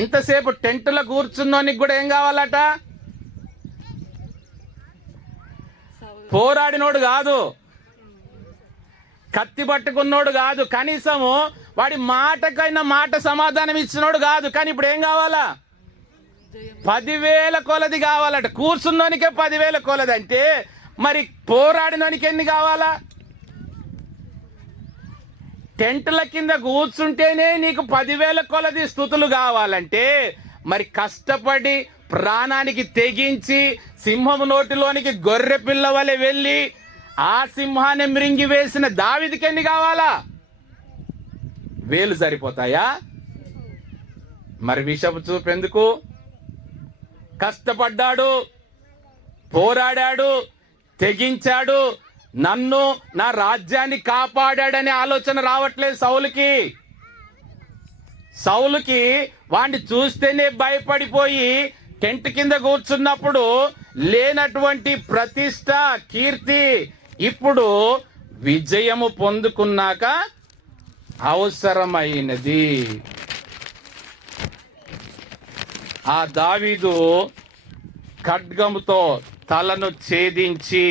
ఇంతసేపు టెంటులో కూర్చున్నోనికి కూడా ఏం కావాలట? పోరాడినోడు కాదు, కత్తి పట్టుకున్నోడు కాదు, కనీసము వాడి మాటకైనా మాట సమాధానం ఇచ్చినోడు కాదు. కానీ ఇప్పుడు ఏం కావాలా? 10,000 కొలది కావాలట. కూర్చున్నోనికే 10,000 కొలది అంటే మరి పోరాడినోనికి ఎన్ని కావాలా? టెంట్ల కింద కూర్చుంటేనే నీకు 10,000 కొలది స్తుతులు కావాలంటే మరి కష్టపడి ప్రాణానికి తెగించి సింహము నోటిలోనికి గొర్రె పిల్ల వలె వెళ్ళి ఆ సింహాన్ని మృంగి వేసిన దావీదుకి ఎన్ని కావాలా? 1000 సరిపోతాయా? మరి విషపు చూపెందుకు? కష్టపడ్డాడు, పోరాడాడు, తెగించాడు, నన్ను నా రాజ్యాన్ని కాపాడాడనే ఆలోచన రావట్లేదు సౌలుకి. వాడిని చూస్తేనే భయపడిపోయి టెంట్ కింద కూర్చున్నప్పుడు లేనటువంటి ప్రతిష్ట, కీర్తి ఇప్పుడు విజయము పొందుకున్నాక అవసరమైనది. ఆ దావీదు ఖడ్గముతో తలను ఛేదించి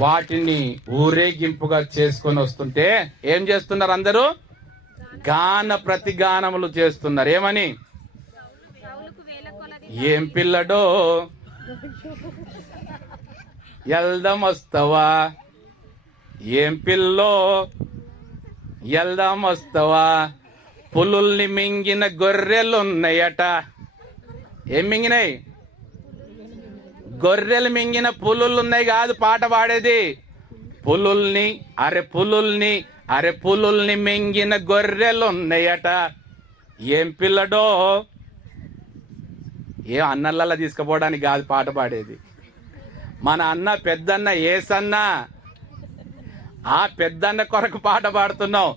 వాటిని ఊరేగింపుగా చేసుకొని వస్తుంటే ఏం చేస్తున్నారు? అందరూ గాన ప్రతిగానములు చేస్తున్నారు. ఏమని? ఏం పిల్లడో ఎల్దాం వస్తావా, ఏం పిల్లో ఎల్దాం వస్తావా, పులుల్ని మింగిన గొర్రెలున్నాయట. ఏం మింగినాయి? గొర్రెలు మింగిన పులులు ఉన్నాయి కాదు పాట పాడేది. పులుల్ని మింగిన గొర్రెలున్నాయట. ఏం పిల్లడో, ఏ అన్నలలా తీసుకుపోవడానికి కాదు పాట పాడేది. మన అన్న పెద్దన్న ఏసన్న, ఆ పెద్దన్న కొరకు పాట పాడుతున్నావు.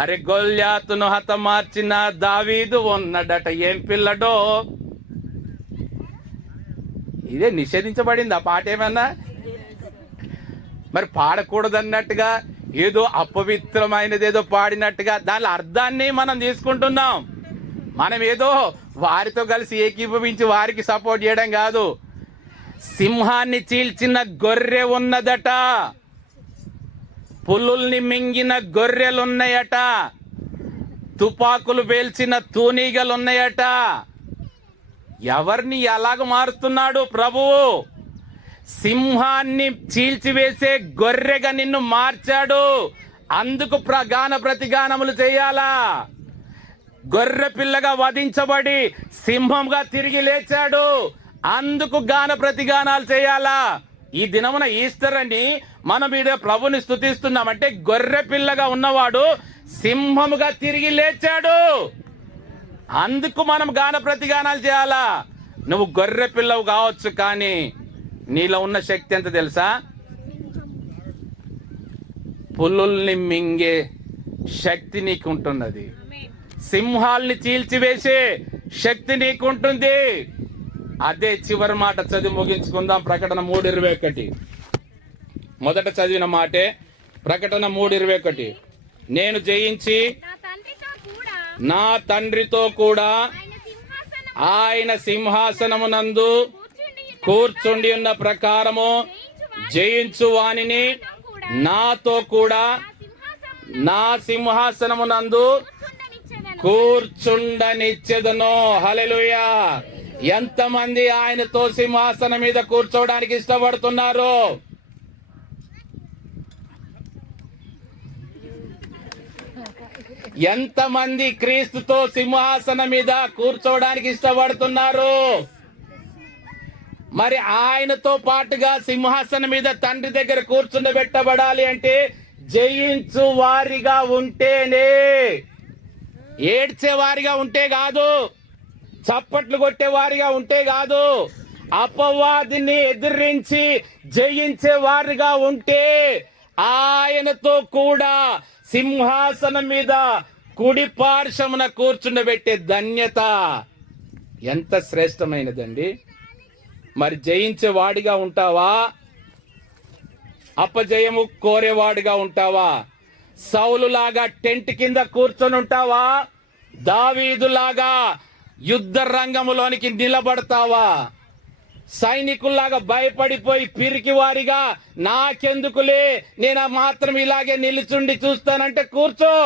అరే గొల్యాతును హతమార్చిన దావీదు ఉన్నాడట. ఏం పిల్లడో. ఇదే నిషేధించబడింది ఆ పాట ఏమన్నా? మరి పాడకూడదన్నట్టుగా ఏదో అపవిత్రమైనది ఏదో పాడినట్టుగా దాని అర్థాన్ని మనం తీసుకుంటున్నాం. మనం ఏదో వారితో కలిసి ఏకీభవించి వారికి సపోర్ట్ చేయడం కాదు. సింహాన్ని చీల్చిన గొర్రె ఉన్నదట, పులుల్ని మింగిన గొర్రెలున్నాయట, తుపాకులు పేల్చిన తూనీగలున్నాయట. ఎవరిని ఎలాగ మారుస్తున్నాడు ప్రభువు? సింహాన్ని చీల్చివేసే గొర్రెగా నిన్ను మార్చాడు. అందుకు గాన ప్రతిగానములు చేయాలా? గొర్రె పిల్లగా వధించబడి సింహంగా తిరిగి లేచాడు, అందుకు గాన ప్రతిగానాలు చేయాలా? ఈ దినమున ఈస్టర్ అని మనం ఈడ ప్రభుని స్తుతిస్తున్నామంటే గొర్రె పిల్లగా ఉన్నవాడు సింహముగా తిరిగి లేచాడు, అందుకు మనం గాన ప్రతిగానాలు చేయాలా? నువ్వు గొర్రె పిల్లవు కావచ్చు, కానీ నీలో ఉన్న శక్తి ఎంత తెలుసా? పులుల్ని మింగే శక్తి నీకు ఉంటున్నది, సింహాల్ని చీల్చివేసే శక్తి నీకుంటుంది. అదే చివరి మాట చదివి ముగించుకుందాం. ప్రకటన 3:21. మొదట చదివిన మాటే ప్రకటన 3:21. నేను జయించి నా తండ్రితో కూడా ఆయన సింహాసనమునందు కూర్చుండి ఉన్న ప్రకారము జయించు వానిని నాతో కూడా నా సింహాసనమునందు కూర్చుండనిచ్చెదను. హల్లెలూయా! ఎంతమంది ఆయనతో సింహాసనం మీద కూర్చోవడానికి ఇష్టపడుతున్నారు? ఎంతమంది క్రీస్తుతో సింహాసనం మీద కూర్చోవడానికి ఇష్టపడుతున్నారు? మరి ఆయనతో పాటుగా సింహాసనం మీద తండ్రి దగ్గర కూర్చుండబెట్టబడాలి అంటే జయించు వారిగా ఉంటేనే, ఏడ్చే వారిగా ఉంటే కాదు, చప్పట్లు కొట్టే వారిగా ఉంటే కాదు, అపవాదిని ఎదిరించి జయించే వారిగా ఉంటే ఆయనతో కూడా సింహాసనం మీద కుడి పార్శ్వమున కూర్చుండబెట్టే ధన్యత ఎంత శ్రేష్టమైనదండి. మరి జయించే వాడిగా ఉంటావా? అపజయము కోరేవాడిగా ఉంటావా? సౌలులాగా టెంట్ కింద కూర్చొని ఉంటావా? దావీదులాగా యుద్ధ రంగములోనికి నిలబడతావా? సైనికుల్లాగా భయపడిపోయి పిరికి వారిగా నాకెందుకులే, నేను మాత్రం ఇలాగే నిలుచుండి చూస్తానంటే కూర్చో.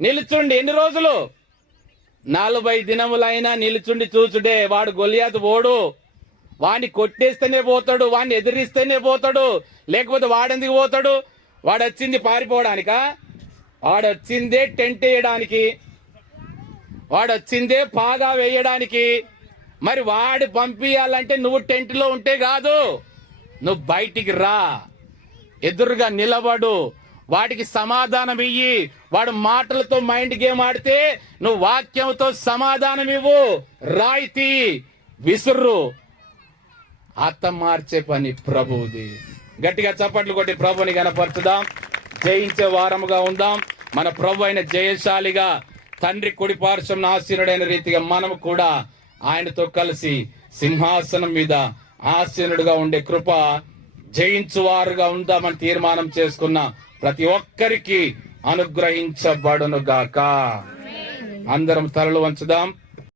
నిలుచుండి ఎన్ని రోజులు? 40 దినములైనా నిలుచుండి చూచుడే. వాడు గొలియాతు ఓడు, వాడిని కొట్టేస్తేనే పోతాడు, వాడిని ఎదిరిస్తేనే పోతాడు, లేకపోతే వాడెందుకు పోతాడు? వాడు వచ్చింది పారిపోవడానికా? వాడు వచ్చిందే టెంట్ వేయడానికి, వాడు వచ్చిందే పాగా వేయడానికి. మరి వాడు పంపించాలంటే నువ్వు టెంట్లో ఉంటే కాదు, నువ్వు బయటికి రా, ఎదురుగా నిలబడు, వాడికి సమాధానం ఇయ్యి. వాడు మాటలతో మైండ్ గేమ్ ఆడితే నువ్వు వాక్యంతో సమాధానం ఇవ్వు. రాయితీ విసుర్రు. ఆత్మ మార్చే పని ప్రభువుది. గట్టిగా చప్పట్లు కొట్టి ప్రభుని గణపరచుదాం. జయించే వారముగా ఉందాం. మన ప్రభు అయిన జయశాలిగా తండ్రి కుడి పార్శ్వం ఆసీనుడైన రీతిగా మనము కూడా ఆయనతో కలిసి సింహాసనం మీద ఆసీనుడుగా ఉండే కృప, జయించువారుగా ఉందామని తీర్మానం చేసుకున్న ప్రతి ఒక్కరికి అనుగ్రహించబడును గాక. అందరం తలలు వంచుదాం.